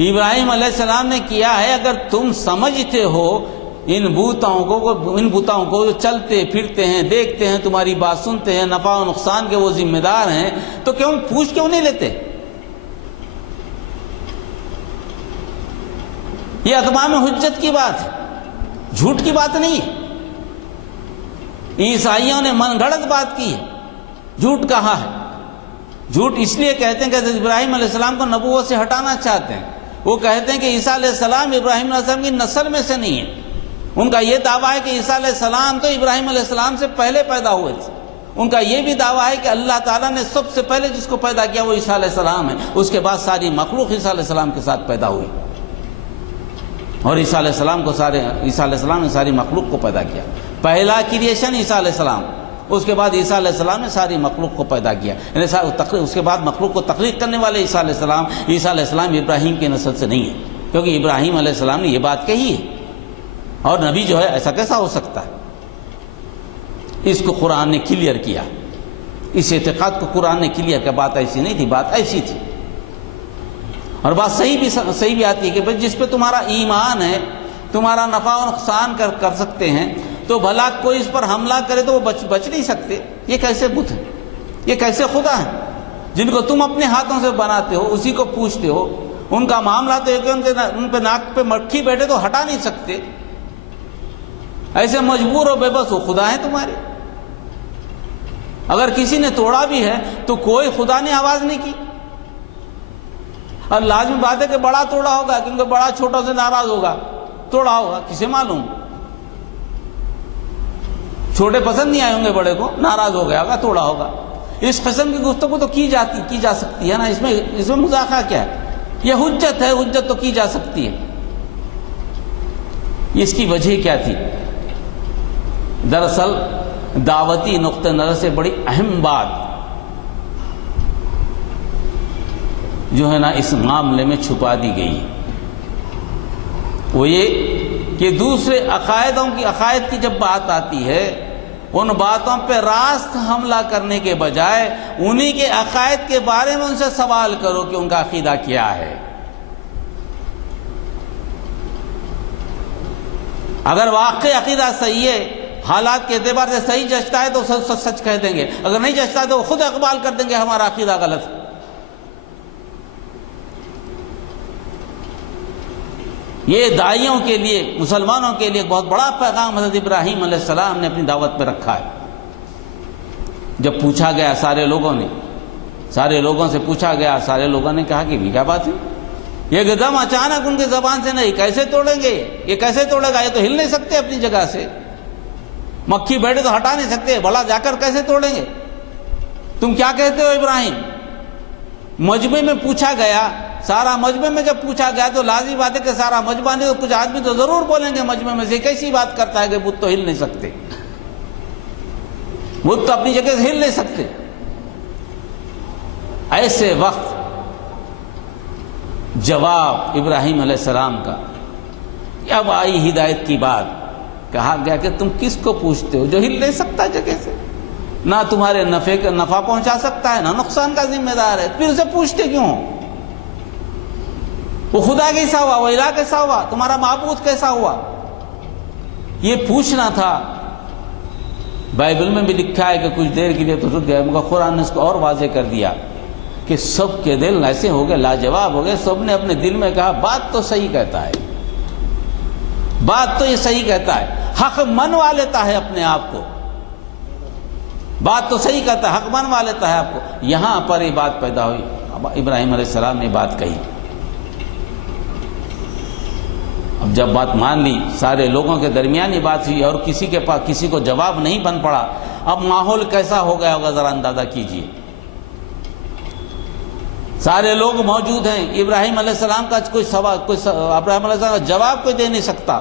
ابراہیم علیہ السلام نے کیا ہے، اگر تم سمجھتے ہو ان بتاؤں کو جو چلتے پھرتے ہیں، دیکھتے ہیں، تمہاری بات سنتے ہیں، نفع و نقصان کے وہ ذمہ دار ہیں، تو کیوں پوچھ کیوں نہیں لیتے؟ یہ اتمام حجت کی بات ہے، جھوٹ کی بات نہیں ہے۔ عیسائیوں نے من گھڑت بات کی ہے، جھوٹ کہا ہے۔ جھوٹ اس لیے کہتے ہیں کہ حضرت ابراہیم علیہ السلام کو نبوت سے ہٹانا چاہتے ہیں۔ وہ کہتے ہیں کہ عیسیٰ علیہ السلام ابراہیم علیہ السلام کی نسل میں سے نہیں ہے۔ ان کا یہ دعویٰ ہے کہ عیسیٰ علیہ السلام تو ابراہیم علیہ السلام سے پہلے پیدا ہوئے تھے۔ ان کا یہ بھی دعویٰ ہے کہ اللہ تعالیٰ نے سب سے پہلے جس کو پیدا کیا وہ عیسیٰ علیہ السلام ہے، اس کے بعد ساری مخلوق عیسیٰ علیہ السلام کے ساتھ پیدا ہوئی، اور عیسیٰ علیہ السلام نے ساری مخلوق کو پیدا کیا۔ پہلا کریشن عیسیٰ علیہ السلام، اس کے بعد عیسیٰ علیہ السلام نے ساری مخلوق کو پیدا کیا، یعنی اس کے بعد مخلوق کو تخلیق کرنے والے عیسیٰ علیہ السلام ابراہیم کی نسل سے نہیں ہے، کیونکہ ابراہیم علیہ السلام نے یہ بات کہی ہے، اور نبی جو ہے ایسا کیسا ہو سکتا ہے؟ اس کو قرآن نے کلیئر کیا، اس اعتقاد کو قرآن نے کلیئر کیا۔ بات ایسی نہیں تھی، بات ایسی تھی، اور بات صحیح بھی آتی ہے کہ جس پہ تمہارا ایمان ہے، تمہارا نفع و نقصان کر سکتے ہیں، تو بھلا کوئی اس پر حملہ کرے تو وہ بچ نہیں سکتے۔ یہ کیسے بت ہیں؟ یہ کیسے خدا ہیں جن کو تم اپنے ہاتھوں سے بناتے ہو، اسی کو پوچھتے ہو؟ ان کا معاملہ تو ہے کہ ان پہ ناک پہ مکھی بیٹھے تو ہٹا نہیں سکتے، ایسے مجبور ہو بے بس وہ خدا ہیں تمہارے۔ اگر کسی نے توڑا بھی ہے تو کوئی خدا نے آواز نہیں کی، اور لازمی بات ہے کہ بڑا توڑا ہوگا، کیونکہ بڑا چھوٹا سے ناراض ہوگا، توڑا ہوگا، کسے معلوم؟ چھوٹے پسند نہیں آئے ہوں گے، بڑے کو ناراض ہو گیا ہوگا، توڑا ہوگا۔ اس قسم کی گفتگو تو کی جا سکتی ہے نا، اس میں مذاقہ کیا ہے؟ یہ حجت ہے، حجت تو کی جا سکتی ہے۔ اس کی وجہ کیا تھی؟ دراصل دعوتی نقطہ نظر سے بڑی اہم بات جو ہے نا اس معاملے میں چھپا دی گئی، وہ یہ کہ دوسرے عقائد کی جب بات آتی ہے، ان باتوں پہ راست حملہ کرنے کے بجائے انہی کے عقائد کے بارے میں ان سے سوال کرو کہ ان کا عقیدہ کیا ہے۔ اگر واقعی عقیدہ صحیح ہے، حالات کے اعتبار سے صحیح جچتا ہے تو سچ کہہ دیں گے، اگر نہیں جچتا ہے تو وہ خود اقبال کر دیں گے ہمارا عقیدہ غلط ہے۔ یہ داعیوں کے لیے، مسلمانوں کے لیے بہت بڑا پیغام حضرت ابراہیم علیہ السلام نے اپنی دعوت پہ رکھا ہے۔ جب پوچھا گیا سارے لوگوں سے پوچھا گیا، سارے لوگوں نے کہا کہ یہ کیا بات ہے؟ یہ ایک دم اچانک ان کی زبان سے نہیں، کیسے توڑیں گے؟ یہ کیسے توڑے گا؟ یہ تو ہل نہیں سکتے اپنی جگہ سے، مکھی بیٹھے تو ہٹا نہیں سکتے، بھلا جا کر کیسے توڑیں گے؟ تم کیا کہتے ہو ابراہیم؟ مجمع میں پوچھا گیا، سارا مجمع میں جب پوچھا گیا تو لازمی بات ہے کہ سارا مجمع نہیں تو کچھ آدمی تو ضرور بولیں گے مجمع میں سے، کیسی بات کرتا ہے کہ بت تو ہل نہیں سکتے، بت تو اپنی جگہ سے ہل نہیں سکتے۔ ایسے وقت جواب ابراہیم علیہ السلام کا، اب آئی ہدایت کی بات، کہا گیا کہ تم کس کو پوچھتے ہو جو ہل نہیں سکتا جگہ سے، نہ تمہارے نفع پہنچا سکتا ہے، نہ نقصان کا ذمہ دار ہے، پھر اسے پوچھتے کیوں ہو؟ وہ خدا کیسا ہوا؟ وہ الہ کیسا ہوا؟ تمہارا معبود کیسا ہوا؟ یہ پوچھنا تھا۔ بائبل میں بھی لکھا ہے کہ کچھ دیر کے لیے تو رک گئے، مگر قرآن نے اس کو اور واضح کر دیا کہ سب کے دل ایسے ہو گئے، لاجواب ہو گئے، سب نے اپنے دل میں کہا بات تو صحیح کہتا ہے، بات تو یہ صحیح کہتا ہے، حق منوا لیتا ہے اپنے آپ کو، بات تو صحیح کہتا ہے، حق منوا لیتا ہے آپ کو۔ یہاں پر یہ بات پیدا ہوئی، ابراہیم علیہ السلام نے بات کہی۔ اب جب بات مان لی، سارے لوگوں کے درمیان یہ بات ہوئی اور کسی کے پاس کسی کو جواب نہیں بن پڑا، اب ماحول کیسا ہو گیا ہوگا ذرا اندازہ کیجئے۔ سارے لوگ موجود ہیں، ابراہیم علیہ السلام کا ابراہیم علیہ السلام کا جواب کوئی دے نہیں سکتا،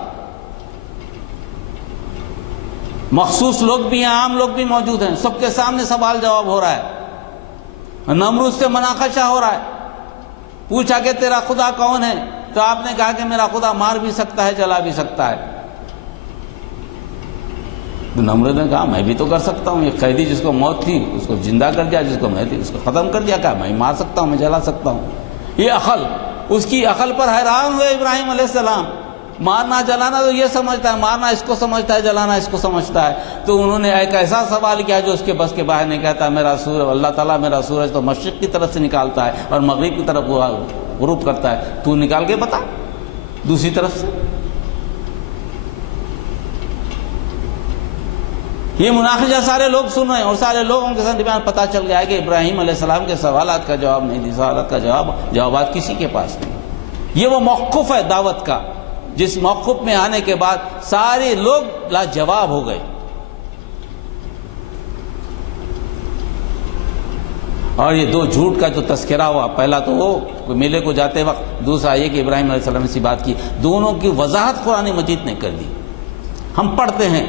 مخصوص لوگ بھی ہیں، عام لوگ بھی موجود ہیں، سب کے سامنے سوال جواب ہو رہا ہے، نمرود سے مناقشہ ہو رہا ہے۔ پوچھا کہ تیرا خدا کون ہے؟ تو آپ نے کہا کہ میرا خدا مار بھی سکتا ہے، جلا بھی سکتا ہے۔ تو نمرود نے کہا میں بھی تو کر سکتا ہوں، یہ قیدی جس کو موت تھی اس کو زندہ کر دیا، جس کو میں تھی اس کو ختم کر دیا، کہا میں مار سکتا ہوں، میں جلا سکتا ہوں۔ یہ عقل، اس کی عقل پر حیران ہوئے ابراہیم علیہ السلام۔ مارنا جلانا تو یہ سمجھتا ہے، مارنا اس کو سمجھتا ہے، جلانا اس کو سمجھتا ہے۔ تو انہوں نے ایک ایسا سوال کیا جو اس کے بس کے باہر نہیں، کہتا میرا سورج، اللہ تعالیٰ میرا سورج تو مشرق کی طرف سے نکالتا ہے اور مغرب کی طرف غروب کرتا ہے، تو نکال کے بتا دوسری طرف سے۔ یہ مناقشہ سارے لوگ سن رہے ہیں، اور سارے لوگوں کے درمیان پتہ چل گیا ہے کہ ابراہیم علیہ السلام کے سوالات کا جواب نہیں دی، سوالات کا جوابات کسی کے پاس نہیں۔ یہ وہ موقف ہے دعوت کا، جس موقف میں آنے کے بعد سارے لوگ لاجواب ہو گئے۔ اور یہ دو جھوٹ کا جو تذکرہ ہوا، پہلا تو وہ میلے کو جاتے وقت، دوسرا یہ کہ ابراہیم علیہ السلام نے سی بات کی، دونوں کی وضاحت قرآن مجید نے کر دی۔ ہم پڑھتے ہیں،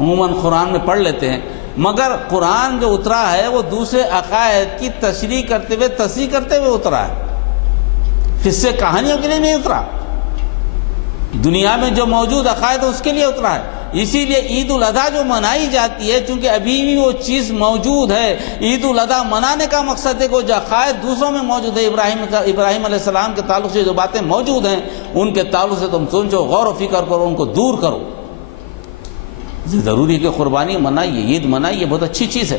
عموماً قرآن میں پڑھ لیتے ہیں، مگر قرآن جو اترا ہے وہ دوسرے عقائد کی تشریح کرتے ہوئے، تصحیح کرتے ہوئے اترا ہے، قصے کہانیوں کے لیے نہیں اترا۔ دنیا میں جو موجود عقائد اس کے لیے اترا ہے۔ اسی لیے عید الاضحیٰ جو منائی جاتی ہے، چونکہ ابھی بھی وہ چیز موجود ہے، عید الاضحیٰ منانے کا مقصد ہے کہ جو عقائد دوسروں میں موجود ہے، ابراہیم علیہ السلام کے تعلق سے جو باتیں موجود ہیں، ان کے تعلق سے تم سوچو، غور و فکر کرو، ان کو دور کرو۔ ضروری ہے کہ قربانی منائیے، عید منائیے، بہت اچھی چیز ہے،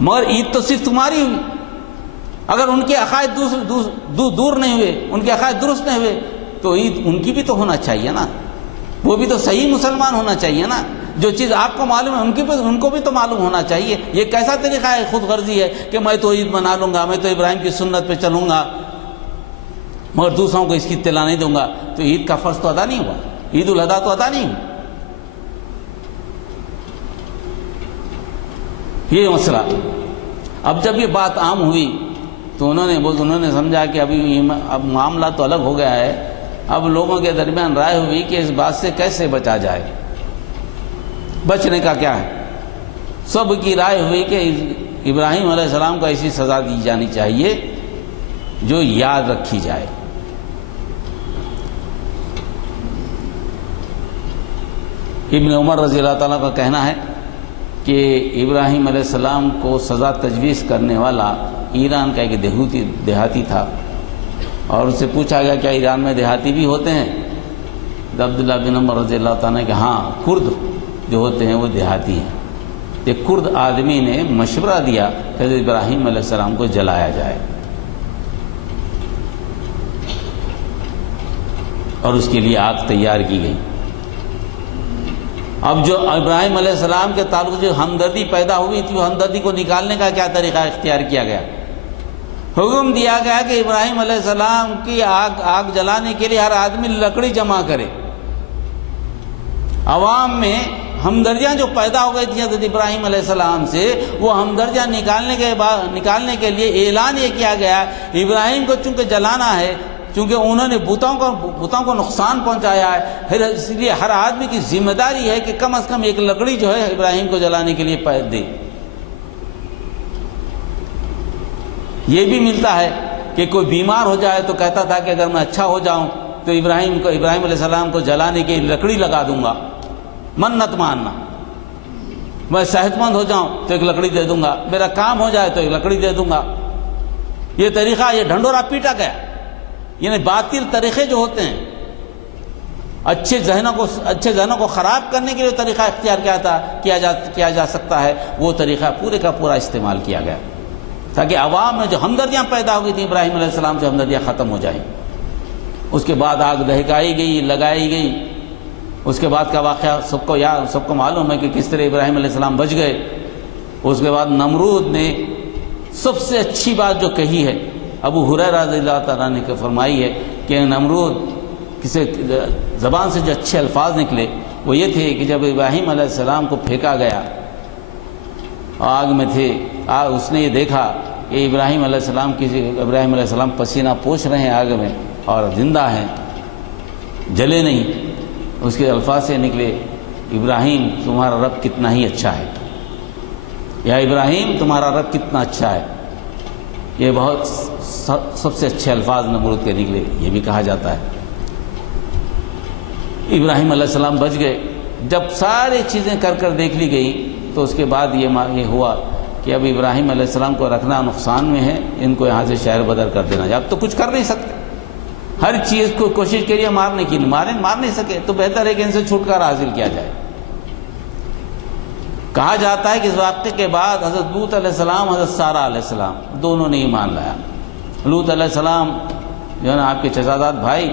مگر عید تو صرف تمہاری ہوئی۔ اگر ان کے عقائد دور نہیں ہوئے، ان کے عقائد درست نہیں ہوئے، تو عید ان کی بھی تو ہونا چاہیے نا، وہ بھی تو صحیح مسلمان ہونا چاہیے نا۔ جو چیز آپ کو معلوم ہے ان کو بھی تو معلوم ہونا چاہیے۔ یہ کیسا طریقہ ہے خود غرضی ہے کہ میں تو عید منا لوں گا، میں تو ابراہیم کی سنت پہ چلوں گا، مگر دوسروں کو اس کی اطلاع نہیں دوں گا، تو عید کا فرض تو ادا نہیں ہوا، عید الاضحیٰ تو ادا نہیں ہوا۔ یہ مسئلہ، اب جب یہ بات عام ہوئی تو انہوں نے سمجھا کہ اب معاملہ تو الگ ہو گیا ہے، اب لوگوں کے درمیان رائے ہوئی کہ اس بات سے کیسے بچا جائے، بچنے کا کیا ہے۔ سب کی رائے ہوئی کہ ابراہیم علیہ السلام کو ایسی سزا دی جانی چاہیے جو یاد رکھی جائے۔ ابن عمر رضی اللہ تعالیٰ کا کہنا ہے کہ ابراہیم علیہ السلام کو سزا تجویز کرنے والا ایران کا ایک دیہاتی تھا، اور اس سے پوچھا گیا کیا ایران میں دیہاتی بھی ہوتے ہیں؟ عبداللہ بن عمر رضی اللہ تعالیٰ نے کہا ہاں، کرد جو ہوتے ہیں وہ دیہاتی ہیں۔ ایک کرد آدمی نے مشورہ دیا کہ ابراہیم علیہ السلام کو جلایا جائے، اور اس کے لیے آگ تیار کی گئی۔ اب جو ابراہیم علیہ السلام کے تعلق جو ہمدردی پیدا ہوئی تھی، وہ ہمدردی کو نکالنے کا کیا طریقہ اختیار کیا گیا؟ حکم دیا گیا کہ ابراہیم علیہ السلام کی آگ جلانے کے لیے ہر آدمی لکڑی جمع کرے۔ عوام میں ہمدردیاں جو پیدا ہو گئی تھیں حضرت ابراہیم علیہ السلام سے، وہ ہمدردیاں نکالنے کے لیے اعلان یہ کیا گیا، ابراہیم کو چونکہ جلانا ہے، چونکہ انہوں نے بتوں کو نقصان پہنچایا ہے، پھر اس لیے ہر آدمی کی ذمہ داری ہے کہ کم از کم ایک لکڑی جو ہے ابراہیم کو جلانے کے لیے دے۔ یہ بھی ملتا ہے کہ کوئی بیمار ہو جائے تو کہتا تھا کہ اگر میں اچھا ہو جاؤں تو ابراہیم علیہ السلام کو جلانے کی لکڑی لگا دوں گا، منت ماننا۔ میں صحت مند ہو جاؤں تو ایک لکڑی دے دوں گا، میرا کام ہو جائے تو ایک لکڑی دے دوں گا۔ یہ طریقہ، یہ ڈھنڈورا پیٹا گیا۔ یعنی باطل طریقے جو ہوتے ہیں، اچھے ذہنوں کو خراب کرنے کے لیے طریقہ اختیار کیا جا سکتا ہے، وہ طریقہ پورے کا پورا استعمال کیا گیا تاکہ عوام میں جو ہمدردیاں پیدا ہو گئی تھیں ابراہیم علیہ السلام سے، ہمدردیاں ختم ہو جائیں۔ اس کے بعد آگ دہکائی گئی، لگائی گئی۔ اس کے بعد کا واقعہ سب کو معلوم ہے کہ کس طرح ابراہیم علیہ السلام بچ گئے۔ اس کے بعد نمرود نے سب سے اچھی بات جو کہی ہے، ابو ہریرہ رضی اللہ تعالیٰ نے فرمائی ہے کہ نمرود کسی زبان سے جو اچھے الفاظ نکلے وہ یہ تھے کہ جب ابراہیم علیہ السلام کو پھینکا گیا، آگ میں تھے، اس نے یہ دیکھا کہ ابراہیم علیہ السلام پسینہ پوچھ رہے ہیں آگ میں اور زندہ ہیں، جلے نہیں۔ اس کے الفاظ سے نکلے ابراہیم تمہارا رب کتنا ہی اچھا ہے، یا ابراہیم تمہارا رب کتنا اچھا ہے، یہ بہت سب سے اچھے الفاظ نمرود کے نکلے، یہ بھی کہا جاتا ہے۔ ابراہیم علیہ السلام بچ گئے۔ جب ساری چیزیں کر دیکھ لی گئی تو اس کے بعد یہ ہوا کہ اب ابراہیم علیہ السلام کو رکھنا نقصان میں ہے، ان کو یہاں سے شہر بدر کر دینا، اب تو کچھ کر نہیں سکتے، ہر چیز کو کوشش کریے مارنے کی، مار نہیں سکے تو بہتر ہے کہ ان سے چھٹکارا حاصل کیا جائے۔ کہا جاتا ہے کہ اس واقعے کے بعد حضرت لوط علیہ السلام، حضرت سارہ علیہ السلام دونوں نے ایمان لایا۔ لوط علیہ السلام جو ہے نا آپ کے چچازاد بھائی،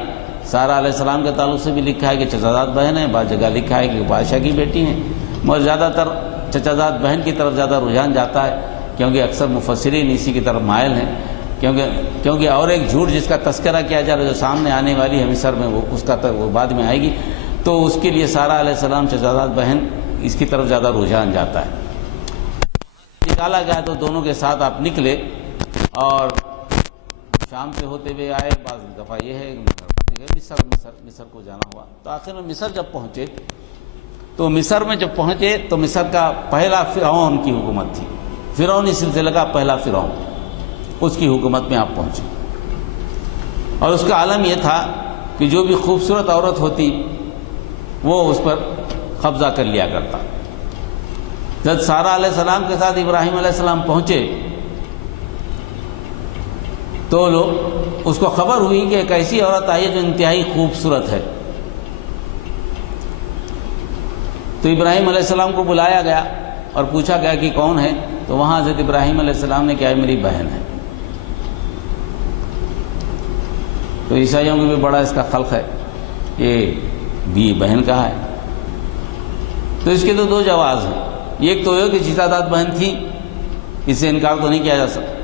سارہ علیہ السلام کے تعلق سے بھی لکھا ہے کہ چچازاد بہن ہے، بعض جگہ لکھا ہے کہ بادشاہ کی بیٹی ہیں، مگر زیادہ تر چچازاد بہن کی طرف زیادہ رجحان جاتا ہے، کیونکہ اکثر مفسرین اسی کی طرف مائل ہیں، کیونکہ اور ایک جھوٹ جس کا تذکرہ کیا جا رہا ہے جو سامنے آنے والی ہے مصر میں، وہ بعد میں آئے گی، تو اس کے لیے سارہ علیہ السلام چچازاد بہن اس کی طرف زیادہ رجحان جاتا ہے۔ نکالا گیا تو دونوں کے ساتھ آپ نکلے اور شام سے ہوتے ہوئے آئے، بعض دفعہ یہ ہے مصر کو جانا ہوا، تو آخر میں مصر جب پہنچے تو مصر کا پہلا فرعون کی حکومت تھی، فرعونی سلسلے کا پہلا فرعون، اس کی حکومت میں آپ پہنچے، اور اس کا عالم یہ تھا کہ جو بھی خوبصورت عورت ہوتی وہ اس پر قبضہ کر لیا کرتا۔ جب سارہ علیہ السلام کے ساتھ ابراہیم علیہ السلام پہنچے تو اس کو خبر ہوئی کہ ایک ایسی عورت آئی ہے جو انتہائی خوبصورت ہے، تو ابراہیم علیہ السلام کو بلایا گیا اور پوچھا گیا کہ کون ہے، تو وہاں حضرت ابراہیم علیہ السلام نے کہا میری بہن ہے۔ تو عیسائیوں کی بھی بڑا اس کا خلق ہے، یہ بھی بہن کہا ہے، تو اس کے تو دو جواز ہیں، ایک تو یہ کہ چچازاد بہن تھی، اس سے انکار تو نہیں کیا جا سکتا،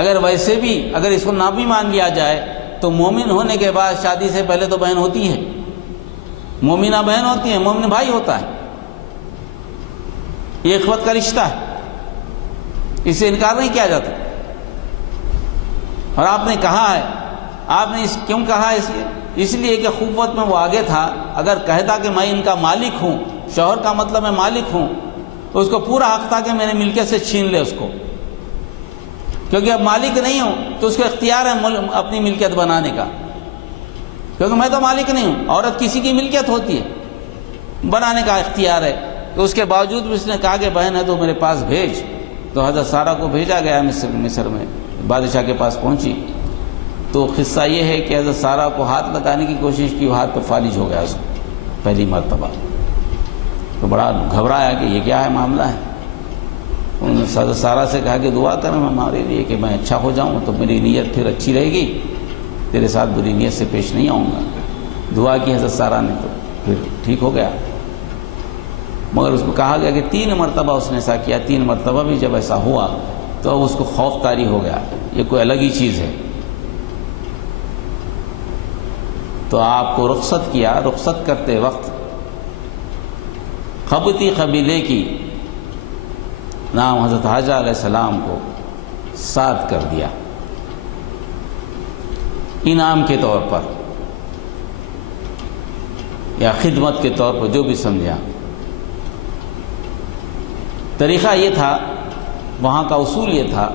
اگر ویسے بھی اگر اس کو نہ بھی مان لیا جائے تو مومن ہونے کے بعد شادی سے پہلے تو بہن ہوتی ہے، مومنہ بہن ہوتی ہے، مومن بھائی ہوتا ہے، یہ اخوت کا رشتہ ہے، اس سے انکار نہیں کیا جاتا۔ اور آپ نے کہا ہے، آپ نے کیوں کہا اس لیے کہ خوبت میں وہ آگے تھا، اگر کہتا کہ میں ان کا مالک ہوں، شوہر کا مطلب میں مالک ہوں، تو اس کو پورا حق تھا کہ میرے ملکیت سے چھین لے اس کو، کیونکہ اب مالک نہیں ہوں تو اس کو اختیار ہے اپنی ملکیت بنانے کا، کیونکہ میں تو مالک نہیں ہوں، عورت کسی کی ملکیت ہوتی ہے، بنانے کا اختیار ہے، تو اس کے باوجود بھی اس نے کہا کہ بہن ہے تو میرے پاس بھیج، تو حضرت سارہ کو بھیجا گیا مصر میں، بادشاہ کے پاس پہنچی، تو قصہ یہ ہے کہ حضرت سارہ کو ہاتھ لگانے کی کوشش کی، وہ ہاتھ پہ فالج ہو گیا اس کو پہلی مرتبہ، تو بڑا گھبرایا کہ یہ کیا ہے معاملہ ہے، انہوں نے حضرت سارہ سے کہا کہ دعا کریں ہمارے لیے کہ میں اچھا ہو جاؤں تو میری نیت پھر اچھی رہے گی، تیرے ساتھ بری نیت سے پیش نہیں آؤں گا۔ دعا کی حضرت سارہ نے تو پھر ٹھیک ہو گیا، مگر اس کو کہا گیا کہ 3 مرتبہ اس نے ایسا کیا، 3 مرتبہ بھی جب ایسا ہوا تو اب اس کو خوف طاری ہو گیا، یہ کوئی الگ ہی چیز ہے، تو آپ کو رخصت کیا، رخصت کرتے وقت قبطی قبیلے کی نام حضرت حاجہ علیہ السلام کو ساتھ کر دیا انعام کے طور پر یا خدمت کے طور پر، جو بھی سمجھا۔ طریقہ یہ تھا، وہاں کا اصول یہ تھا،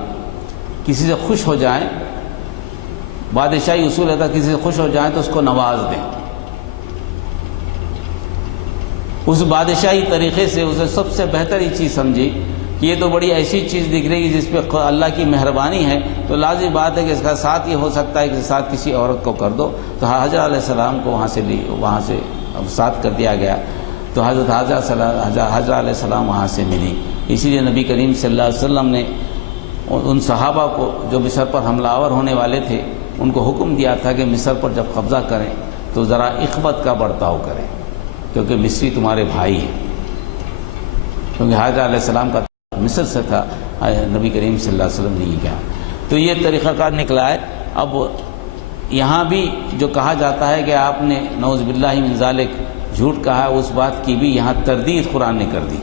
کسی سے خوش ہو جائیں، بادشاہی اصول ہے تھا کسی سے خوش ہو جائیں تو اس کو نواز دیں، اس بادشاہی طریقے سے اسے سب سے بہتر یہ چیز سمجھی کہ یہ تو بڑی ایسی چیز دکھ رہی ہے جس پہ اللہ کی مہربانی ہے، تو لازم بات ہے کہ اس کا ساتھ یہ ہو سکتا ہے کہ ساتھ کسی عورت کو کر دو، تو حضرت علیہ السلام کو وہاں سے ساتھ کر دیا گیا، تو حضرت حضرت علیہ السلام وہاں سے ملی، اسی لیے نبی کریم صلی اللہ علیہ وسلم نے ان صحابہ کو جو مصر پر حملہ آور ہونے والے تھے ان کو حکم دیا تھا کہ مصر پر جب قبضہ کریں تو ذرا اخوت کا برتاؤ کریں، کیونکہ مصری تمہارے بھائی ہیں، کیونکہ حضرت علیہ السلام کا مصر سے تھا، نبی کریم صلی اللہ علیہ وسلم نے یہ کہا، تو یہ طریقہ کار نکلا ہے۔ اب یہاں بھی جو کہا جاتا ہے کہ آپ نے نعوذ باللہ من ذالک جھوٹ کہا، اس بات کی بھی یہاں تردید قرآن نے کر دی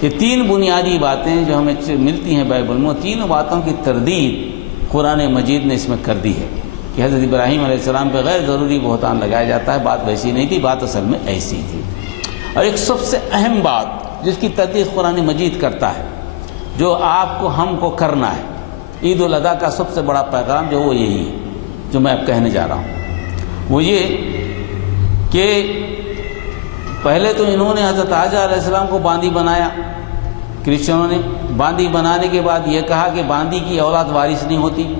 کہ 3 بنیادی باتیں جو ہمیں ملتی ہیں بائبل میں، 3 باتوں کی تردید قرآن مجید نے اس میں کر دی ہے کہ حضرت ابراہیم علیہ السلام پہ غیر ضروری بہتان لگایا جاتا ہے، بات ویسی نہیں تھی، بات اصل میں ایسی تھی۔ اور ایک سب سے اہم بات جس کی تردید قرآن مجید کرتا ہے، جو آپ کو ہم کو کرنا ہے، عید الاضحیٰ کا سب سے بڑا پیغام جو وہ یہی ہے جو میں اب کہنے جا رہا ہوں، وہ یہ کہ پہلے تو انہوں نے حضرت حاجہ علیہ السلام کو باندی بنایا، کرسچنوں نے باندی بنانے کے بعد یہ کہا کہ باندی کی اولاد وارث نہیں ہوتی،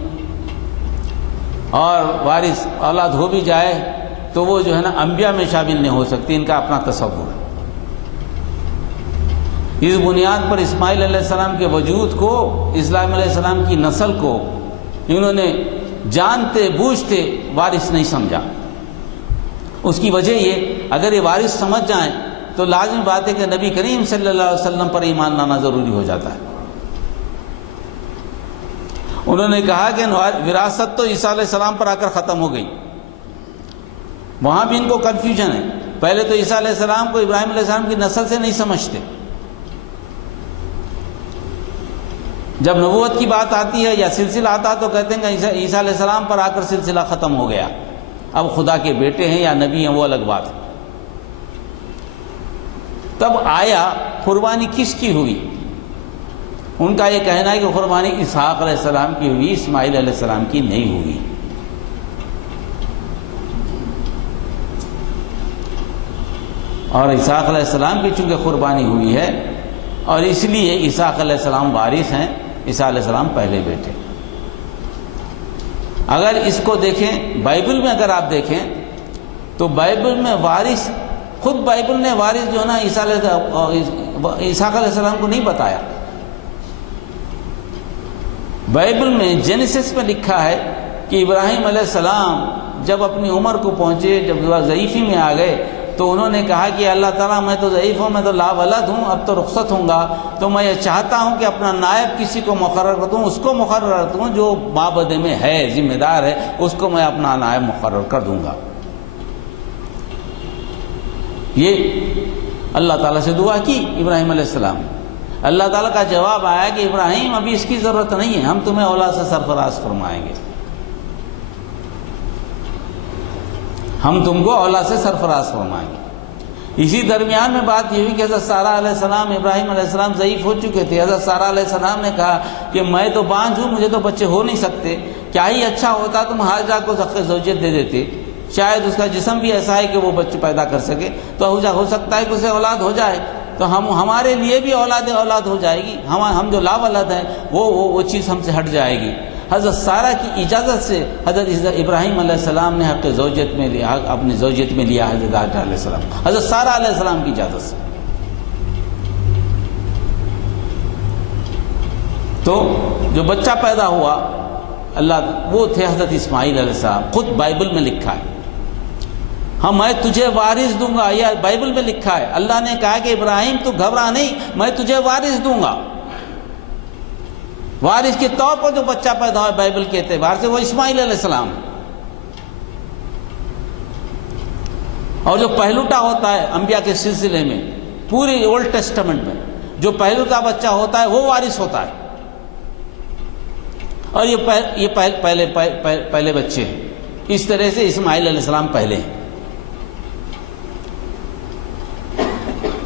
اور وارث اولاد ہو بھی جائے تو وہ جو ہے نا انبیاء میں شامل نہیں ہو سکتی، ان کا اپنا تصور ہے۔ اس بنیاد پر اسماعیل علیہ السلام کے وجود کو، اسلام علیہ السلام کی نسل کو انہوں نے جانتے بوجھتے وارث نہیں سمجھا۔ اس کی وجہ یہ، اگر یہ وارث سمجھ جائیں تو لازمی بات ہے کہ نبی کریم صلی اللہ علیہ وسلم پر ایمان لانا ضروری ہو جاتا ہے۔ انہوں نے کہا کہ وراثت تو عیسیٰ علیہ السلام پر آ کر ختم ہو گئی، وہاں بھی ان کو کنفیوژن ہے۔ پہلے تو عیسیٰ علیہ السلام کو ابراہیم علیہ السلام کی نسل سے نہیں سمجھتے، جب نبوت کی بات آتی ہے یا سلسلہ آتا تو کہتے ہیں کہ عیسیٰ علیہ السلام پر آ کر سلسلہ ختم ہو گیا، اب خدا کے بیٹے ہیں یا نبی ہیں وہ الگ بات ہے۔ تب آیا قربانی کس کی ہوئی؟ ان کا یہ کہنا ہے کہ قربانی اسحاق علیہ السلام کی ہوئی، اسماعیل علیہ السلام کی نہیں ہوئی۔ اور اسحاق علیہ السلام کی چونکہ قربانی ہوئی ہے اور اس لیے اسحاق علیہ السلام وارث ہیں، عیسیٰ علیہ السلام پہلے بیٹے۔ اگر اس کو دیکھیں بائبل میں، اگر آپ دیکھیں تو بائبل میں وارث، خود بائبل نے وارث جو ہے نا اسحاق علیہ السلام کو نہیں بتایا۔ بائبل میں جینیسس میں لکھا ہے کہ ابراہیم علیہ السلام جب اپنی عمر کو پہنچے، جب ضعیفی میں آ گئے تو انہوں نے کہا کہ اللہ تعالیٰ میں تو ضعیف ہوں، میں تو لا ولد ہوں، اب تو رخصت ہوں گا، تو میں یہ چاہتا ہوں کہ اپنا نائب کسی کو مقرر کر دوں، اس کو مقرر کر دوں جو مابد میں ہے، ذمہ دار ہے، اس کو میں اپنا نائب مقرر کر دوں گا۔ یہ اللہ تعالیٰ سے دعا کی ابراہیم علیہ السلام، اللہ تعالیٰ کا جواب آیا کہ ابراہیم ابھی اس کی ضرورت نہیں ہے، ہم تمہیں اولاد سے سرفراز فرمائیں گے، ہم تم کو اولاد سے سرفراز فرمائیں گے۔ اسی درمیان میں بات یہ ہوئی کہ حضرت سارہ علیہ السلام، ابراہیم علیہ السلام ضعیف ہو چکے تھے۔ حضرت سارہ علیہ السلام نے کہا کہ میں تو بانجھ ہوں، مجھے تو بچے ہو نہیں سکتے، کیا ہی اچھا ہوتا تم حاجرہ کو حق زوجیت دے دیتے، شاید اس کا جسم بھی ایسا ہے کہ وہ بچے پیدا کر سکے، تو ہو سکتا ہے کہ اسے اولاد ہو جائے، تو ہمارے لیے بھی اولاد ہو جائے گی، ہم جو لا ولد ہیں وہ چیز ہم سے ہٹ جائے گی۔ حضرت سارہ کی اجازت سے حضرت ابراہیم علیہ السلام نے حق زوجیت میں لیا، اپنی زوجیت میں لیا حضرت حاجرہ علیہ السلام، حضرت سارہ علیہ السلام کی اجازت سے۔ تو جو بچہ پیدا ہوا وہ تھے حضرت اسماعیل علیہ السلام۔ خود بائبل میں لکھا ہے، ہاں میں تجھے وارث دوں گا، یہ بائبل میں لکھا ہے۔ اللہ نے کہا کہ ابراہیم تو گھبرا نہیں، میں تجھے وارث دوں گا۔ وارث کے طور پر جو بچہ پیدا ہوا بائبل کے اعتبار سے وہ اسماعیل علیہ السلام، اور جو پہلوٹا ہوتا ہے انبیاء کے سلسلے میں پوری اولڈ ٹیسٹمنٹ میں جو پہلوٹا بچہ ہوتا ہے وہ وارث ہوتا ہے، اور یہ پہلے بچے ہیں۔ اس طرح سے اسماعیل علیہ السلام پہلے ہیں۔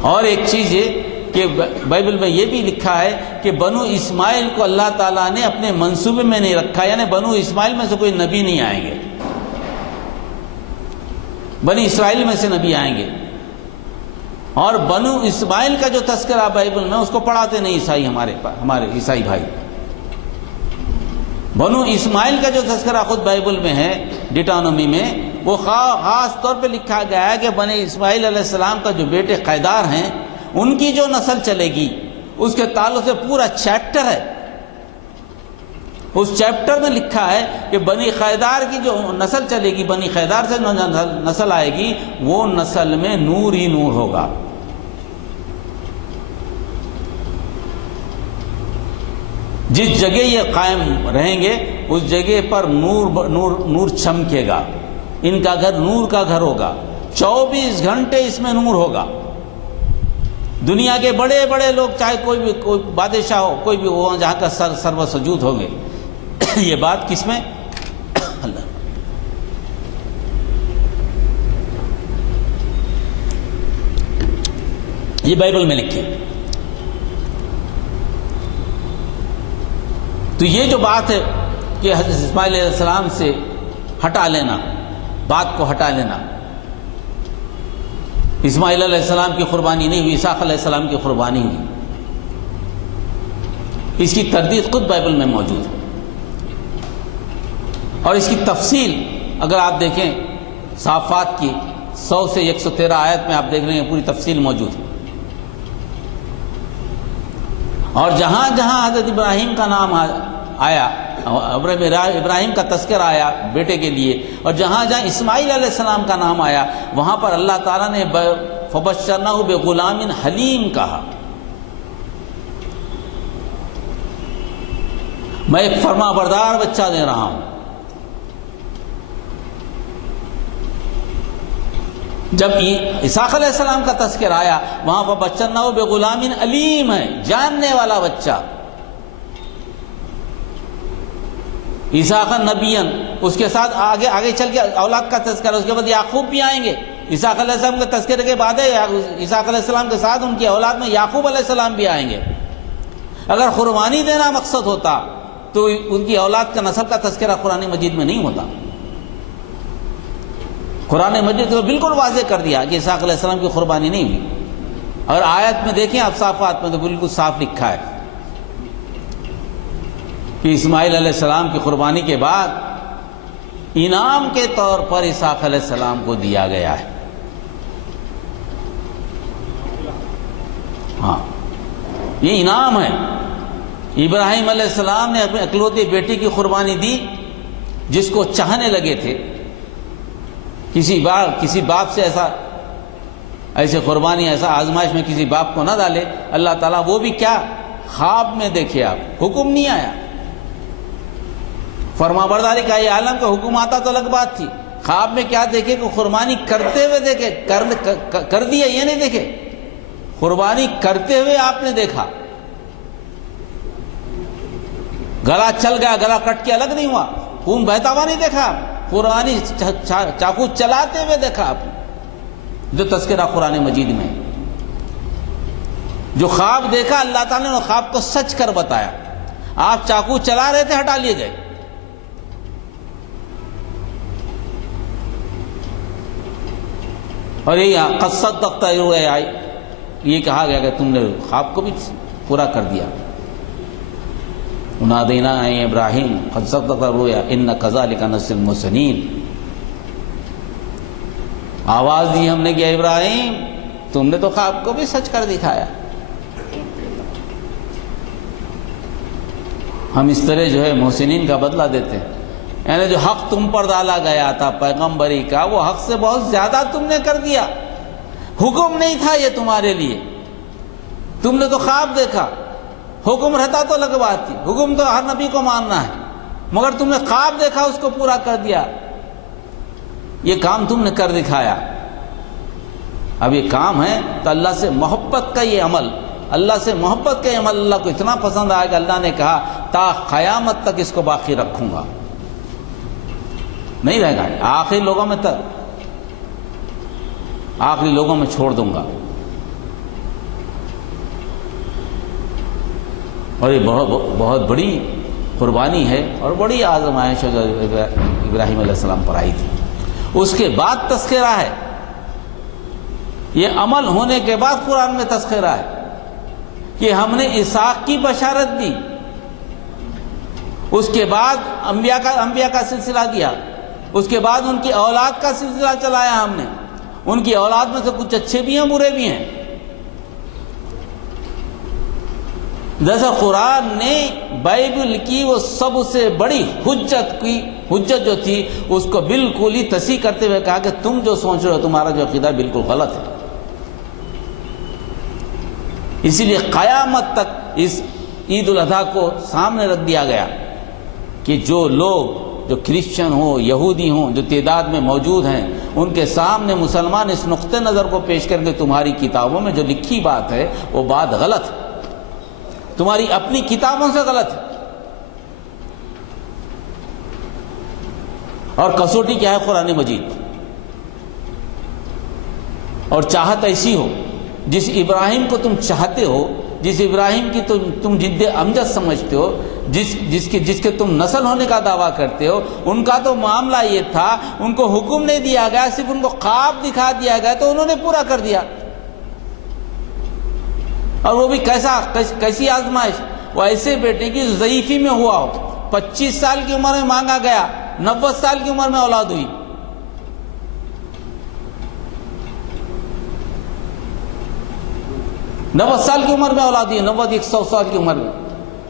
اور ایک چیز یہ کہ بائبل میں یہ بھی لکھا ہے کہ بنو اسماعیل کو اللہ تعالیٰ نے اپنے منصوبے میں نہیں رکھا، یعنی بنو اسماعیل میں سے کوئی نبی نہیں آئیں گے، بنی اسرائیل میں سے نبی آئیں گے۔ اور بنو اسماعیل کا جو تذکرہ بائبل میں اس کو پڑھاتے نہیں عیسائی، ہمارے عیسائی بھائی۔ بنو اسماعیل کا جو تذکرہ خود بائبل میں ہے ڈیٹانومی میں، وہ خاص طور پہ لکھا گیا ہے کہ بنی اسماعیل علیہ السلام کا جو بیٹے قیدار ہیں ان کی جو نسل چلے گی اس کے تعلق سے پورا چیپٹر ہے۔ اس چیپٹر میں لکھا ہے کہ بنی قیدار کی جو نسل چلے گی، بنی قیدار سے نسل آئے گی، وہ نسل میں نور ہی نور ہوگا۔ جس جگہ یہ قائم رہیں گے اس جگہ پر نور چمکے گا۔ ان کا گھر نور کا گھر ہوگا، 24 گھنٹے اس میں نور ہوگا۔ دنیا کے بڑے بڑے لوگ، چاہے کوئی بادشاہ ہو، کوئی بھی وہ جہاں کا سر و سجود ہوں گے۔ یہ بات کس میں؟ اللہ یہ بائبل میں لکھی. تو یہ جو بات ہے کہ حضرت اسماعیل علیہ السلام سے ہٹا لینا، بات کو ہٹا لینا، اسماعیل علیہ السلام کی قربانی نہیں ہوئی، اسحاق علیہ السلام کی قربانی ہوئی، اس کی تردید خود بائبل میں موجود ہے. اور اس کی تفصیل اگر آپ دیکھیں صافات کی 100 سے 113 آیت میں آپ دیکھ رہے ہیں پوری تفصیل موجود ہے. اور جہاں جہاں حضرت ابراہیم کا نام آیا، ابراہیم کا تذکرہ آیا بیٹے کے لیے، اور جہاں جہاں اسماعیل علیہ السلام کا نام آیا وہاں پر اللہ تعالیٰ نے فبشرناہ بغلام حلیم کہا. میں ایک فرما بردار بچہ دے رہا ہوں. جب اسحاق علیہ السلام کا تذکرہ آیا وہاں پر فبشرناہ بغلام علیم ہے، جاننے والا بچہ. اسحاق نبیًا، اس کے ساتھ آگے چل کے اولاد کا تذکرہ، اس کے بعد یعقوب بھی آئیں گے. اسحاق علیہ السلام کے تذکرے کے بعد اسحاق علیہ السلام کے ساتھ ان کی اولاد میں یعقوب علیہ السلام بھی آئیں گے. اگر قربانی دینا مقصد ہوتا تو ان کی اولاد کا نسل کا تذکرہ قرآن مجید میں نہیں ہوتا. قرآن مجید تو بالکل واضح کر دیا کہ اسحاق علیہ السلام کی قربانی نہیں ہوئی. اور آیت میں دیکھیں آپ صافات میں تو بالکل صاف لکھا ہے کہ اسماعیل علیہ السلام کی قربانی کے بعد انعام کے طور پر اسحاق علیہ السلام کو دیا گیا ہے. ہاں، یہ انعام ہے. ابراہیم علیہ السلام نے اپنے اکلوتے بیٹی کی قربانی دی جس کو چاہنے لگے تھے. کسی باپ سے ایسے قربانی، ایسا آزمائش میں کسی باپ کو نہ ڈالے اللہ تعالیٰ. وہ بھی کیا خواب میں دیکھے، آپ حکم نہیں آیا. فرما برداری کا یہ عالم کا حکم آتا تو الگ بات تھی. خواب میں کیا دیکھے کہ قربانی کرتے ہوئے دیکھے، کر دیا یہ نہیں دیکھے، قربانی کرتے ہوئے آپ نے دیکھا. گلا چل گیا، گلا کٹ کے الگ نہیں ہوا، خون بہتا ہوا نہیں دیکھا، قربانی چاقو چلاتے ہوئے دیکھا آپ نے. جو تذکرہ قرآن مجید میں جو خواب دیکھا اللہ تعالیٰ نے خواب کو سچ کر بتایا. آپ چاقو چلا رہے تھے، ہٹا لیے گئے. اور یہ قد صدقت رؤیا، یہ کہا گیا کہ تم نے خواب کو بھی پورا کر دیا. نادینا اے ابراہیم قد صدقت رؤیا ان کذالک نجزی المحسنین. آواز دی ہم نے کہ ابراہیم تم نے تو خواب کو بھی سچ کر دکھایا. ہم اس طرح جو ہے محسنین کا بدلہ دیتے ہیں. یعنی جو حق تم پر ڈالا گیا تھا پیغمبری کا، وہ حق سے بہت زیادہ تم نے کر دیا. حکم نہیں تھا یہ تمہارے لیے، تم نے تو خواب دیکھا. حکم رہتا تو الگ بات تھی، حکم تو ہر نبی کو ماننا ہے، مگر تم نے خواب دیکھا اس کو پورا کر دیا. یہ کام تم نے کر دکھایا. اب یہ کام ہے تو اللہ سے محبت کا یہ عمل، اللہ سے محبت کا یہ عمل اللہ کو اتنا پسند آئے کہ اللہ نے کہا تا قیامت تک اس کو باقی رکھوں گا، نہیں رہے گا، آخری لوگوں میں چھوڑ دوں گا. اور یہ بہت بڑی قربانی ہے اور بڑی آزمائش جو ابراہیم علیہ السلام پر آئی تھی. اس کے بعد تذکرہ ہے، یہ عمل ہونے کے بعد قرآن میں تذکرہ ہے کہ ہم نے اسحاق کی بشارت دی. اس کے بعد انبیاء کا سلسلہ دیا، اس کے بعد ان کی اولاد کا سلسلہ چلایا ہم نے. ان کی اولاد میں سے کچھ اچھے بھی ہیں، برے بھی ہیں. جیسا قرآن نے بائبل کی وہ سب سے بڑی حجت جو تھی اس کو بالکل ہی تصحیح کرتے ہوئے کہا کہ تم جو سوچ رہے ہو تمہارا جو عقیدہ بالکل غلط ہے. اسی لیے قیامت تک اس عید الاضحیٰ کو سامنے رکھ دیا گیا کہ جو لوگ جو کرسچن ہوں، یہودی ہوں، جو تعداد میں موجود ہیں، ان کے سامنے مسلمان اس نقطہ نظر کو پیش کریں کہ تمہاری کتابوں میں جو لکھی بات ہے وہ بات غلط ہے، تمہاری اپنی کتابوں سے غلط ہے. اور کسوٹی کیا ہے؟ قرآن مجید. اور چاہت ایسی ہو جس ابراہیم کو تم چاہتے ہو، جس ابراہیم کی تم جد امجد سمجھتے ہو، جس کے تم نسل ہونے کا دعویٰ کرتے ہو، ان کا تو معاملہ یہ تھا، ان کو حکم نہیں دیا گیا، صرف ان کو خواب دکھا دیا گیا تو انہوں نے پورا کر دیا۔ اور وہ بھی کیسی آزمائش؟ وہ ایسے بیٹے کی ضعیفی میں ہوا ہو، 25 سال کی عمر میں مانگا گیا، 90 سال کی عمر میں اولاد ہوئی۔ نوے سال کی عمر میں اولاد ہوئی، 100 سال کی عمر میں،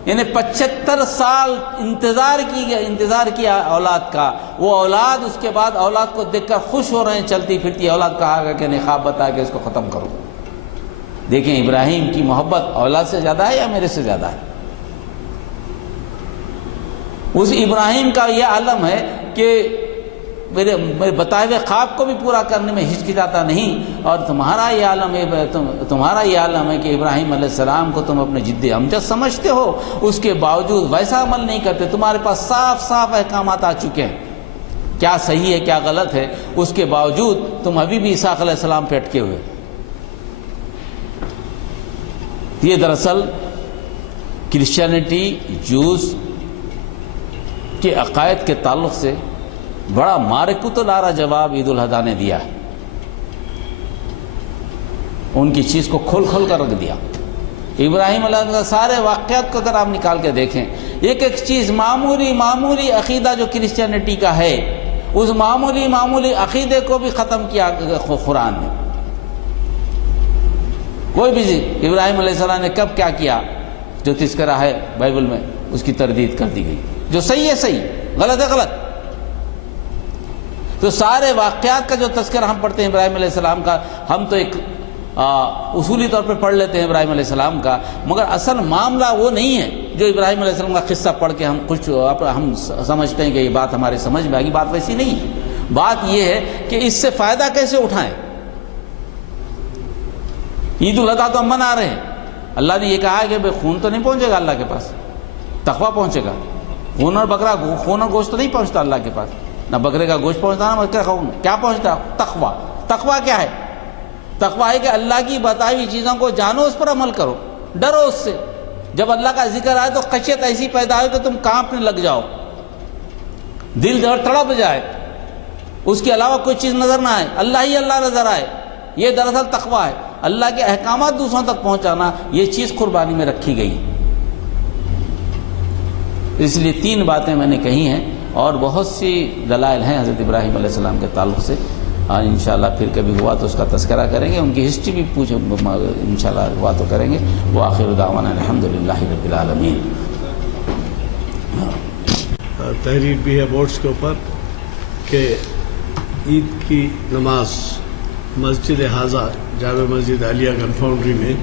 یعنی 75 سال انتظار کیا اولاد کا۔ وہ اولاد اس کے بعد اولاد کو دیکھ کر خوش ہو رہے ہیں، چلتی پھرتی اولاد کہا گیا کہ نہیں، خواب بتا کے اس کو ختم کرو۔ دیکھیں ابراہیم کی محبت اولاد سے زیادہ ہے یا میرے سے زیادہ ہے؟ اس ابراہیم کا یہ عالم ہے کہ میرے بتائے ہوئے خواب کو بھی پورا کرنے میں ہچکچاتا نہیں، اور تمہارا یہ عالم ہے کہ ابراہیم علیہ السلام کو تم اپنے جد امجد سمجھتے ہو، اس کے باوجود ویسا عمل نہیں کرتے۔ تمہارے پاس صاف صاف احکامات آ چکے ہیں، کیا صحیح ہے کیا غلط ہے، اس کے باوجود تم ابھی بھی اسحاق علیہ السلام پہ اٹکے ہوئے۔ یہ دراصل کرسچینٹی، جوز کے عقائد کے تعلق سے بڑا مارکوت الارا جواب عید الاضحیٰ نے دیا ہے۔ ان کی چیز کو کھول کر رکھ دیا۔ ابراہیم علیہ السلام سارے واقعات کو اگر آپ نکال کے دیکھیں، ایک چیز معمولی عقیدہ جو کرسچینٹی کا ہے، اس معمولی عقیدے کو بھی ختم کیا قرآن نے۔ کوئی بھی ابراہیم علیہ السلام نے کب کیا کیا جو تذکرہ ہے بائبل میں، اس کی تردید کر دی گئی۔ جو صحیح ہے صحیح، غلط ہے غلط۔ تو سارے واقعات کا جو تذکرہ ہم پڑھتے ہیں ابراہیم علیہ السلام کا، ہم تو ایک اصولی طور پہ پڑھ لیتے ہیں ابراہیم علیہ السلام کا، مگر اصل معاملہ وہ نہیں ہے جو ابراہیم علیہ السلام کا قصہ پڑھ کے ہم سمجھتے ہیں کہ یہ بات ہمارے سمجھ میں آئے گی۔ بات ویسی نہیں ہے۔ بات یہ ہے کہ اس سے فائدہ کیسے اٹھائیں۔ عید الاضحیٰ تو ہم منا رہے ہیں، اللہ نے یہ کہا ہے کہ خون تو نہیں پہنچے گا اللہ کے پاس، تقویٰ پہنچے گا۔ خون اور گوشت تو نہیں پہنچتا اللہ کے پاس، نہ بکرے کا گوشت پہنچتا نہ بکرے کا خون، کیا پہنچتا؟ تقویٰ۔ تقویٰ کیا ہے؟ تقویٰ ہے کہ اللہ کی بتائی ہوئی چیزوں کو جانو، اس پر عمل کرو، ڈرو اس سے۔ جب اللہ کا ذکر آئے تو خشیت ایسی پیدا ہو کہ تم کانپنے لگ جاؤ، دل تڑپ جائے، اس کے علاوہ کوئی چیز نظر نہ آئے، اللہ ہی اللہ نظر آئے۔ یہ دراصل تقویٰ ہے۔ اللہ کے احکامات دوسروں تک پہنچانا، یہ چیز قربانی میں رکھی گئی۔ اس لیے 3 باتیں میں نے کہی ہیں، اور بہت سی دلائل ہیں حضرت ابراہیم علیہ السلام کے تعلق سے۔ انشاءاللہ پھر کبھی ہوا تو اس کا تذکرہ کریں گے، ان کی ہسٹری بھی انشاءاللہ ہوا تو کریں گے۔ وآخر دعوانا الحمدللہ رب العالمین۔ تحریر بھی ہے بورڈز کے اوپر کہ عید کی نماز مسجد حاضہ جامع مسجد عالیہ گن فاؤنڈری میں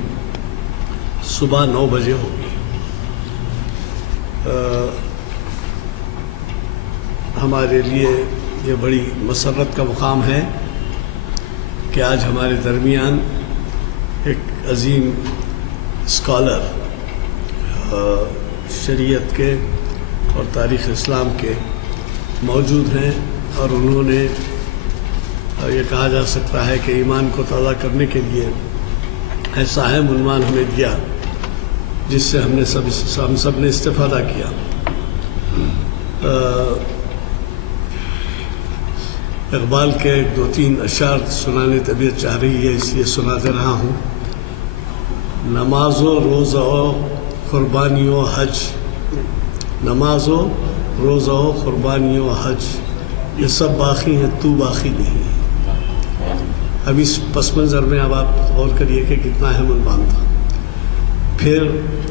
صبح 9 بجے ہوگی۔ ہمارے لیے یہ بڑی مسرت کا مقام ہے کہ آج ہمارے درمیان ایک عظیم اسکالر، شریعت کے اور تاریخ اسلام کے موجود ہیں، اور انہوں نے یہ کہا جا سکتا ہے کہ ایمان کو تازہ کرنے کے لیے ایسا اہم عنوان ہمیں دیا جس سے ہم سب نے استفادہ کیا۔ اقبال کے 2-3 اشعار سنانے طبیعت چاہ رہی ہے، اس لیے سناتے رہا ہوں۔ نماز و روزہ و قربانی و حج، نماز و روزہ و قربانی و حج، یہ سب باقی ہیں، تو باقی نہیں۔ اب اس پس منظر میں اب آپ غور کریے کہ کتنا اہم عنوان تھا۔ پھر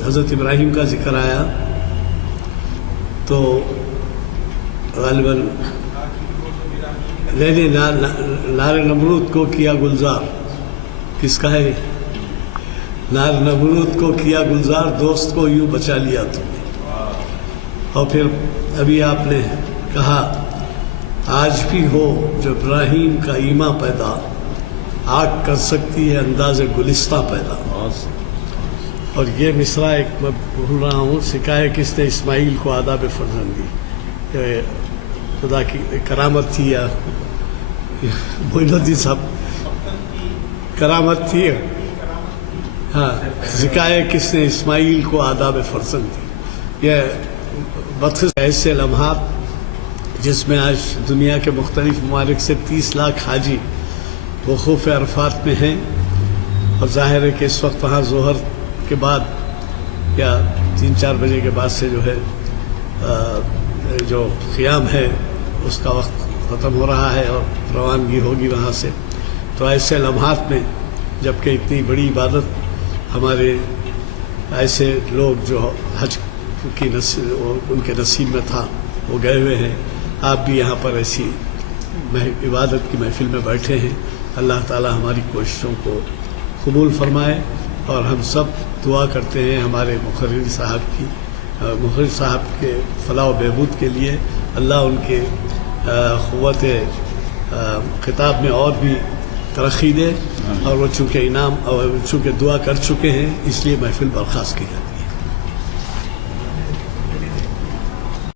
حضرت ابراہیم کا ذکر آیا تو غالباً نار نمرود کو کیا گلزار، کس کا ہے؟ نار نمرود کو کیا گلزار، دوست کو یوں بچا لیا تم نے۔ اور پھر ابھی آپ نے کہا آج بھی ہو جو ابراہیم کا ایماں پیدا، آگ کر سکتی ہے انداز گلستہ پیدا۔ اور یہ مصرع ایک میں بھول رہا ہوں، سکھائے کس نے اسماعیل کو آداب فرزندی، خدا کی کرامت تھی یا معین الدین صاحب کرامت تھی، ہاں سکھائے کس نے اسماعیل کو آداب فرزند دی. یہ بخش ایسے لمحات جس میں آج دنیا کے مختلف ممالک سے 30 لاکھ حاجی وقوف عرفات میں ہیں، اور ظاہر ہے کہ اس وقت وہاں ظہر کے بعد یا 3-4 بجے کے بعد سے جو ہے جو قیام ہے اس کا وقت ختم ہو رہا ہے اور روانگی ہوگی وہاں سے. تو ایسے لمحات میں جبکہ اتنی بڑی عبادت ہمارے ایسے لوگ جو حج کی ان کے نصیب میں تھا وہ گئے ہوئے ہیں، آپ بھی یہاں پر ایسی عبادت کی محفل میں بیٹھے ہیں. اللہ تعالی ہماری کوششوں کو قبول فرمائے، اور ہم سب دعا کرتے ہیں ہمارے مقرر صاحب کے فلاح و بہبود کے لیے. اللہ ان کے قوت خطاب میں اور بھی ترقی دے، اور وہ چونکہ دعا کر چکے ہیں اس لیے محفل برخاست کی جاتی ہے.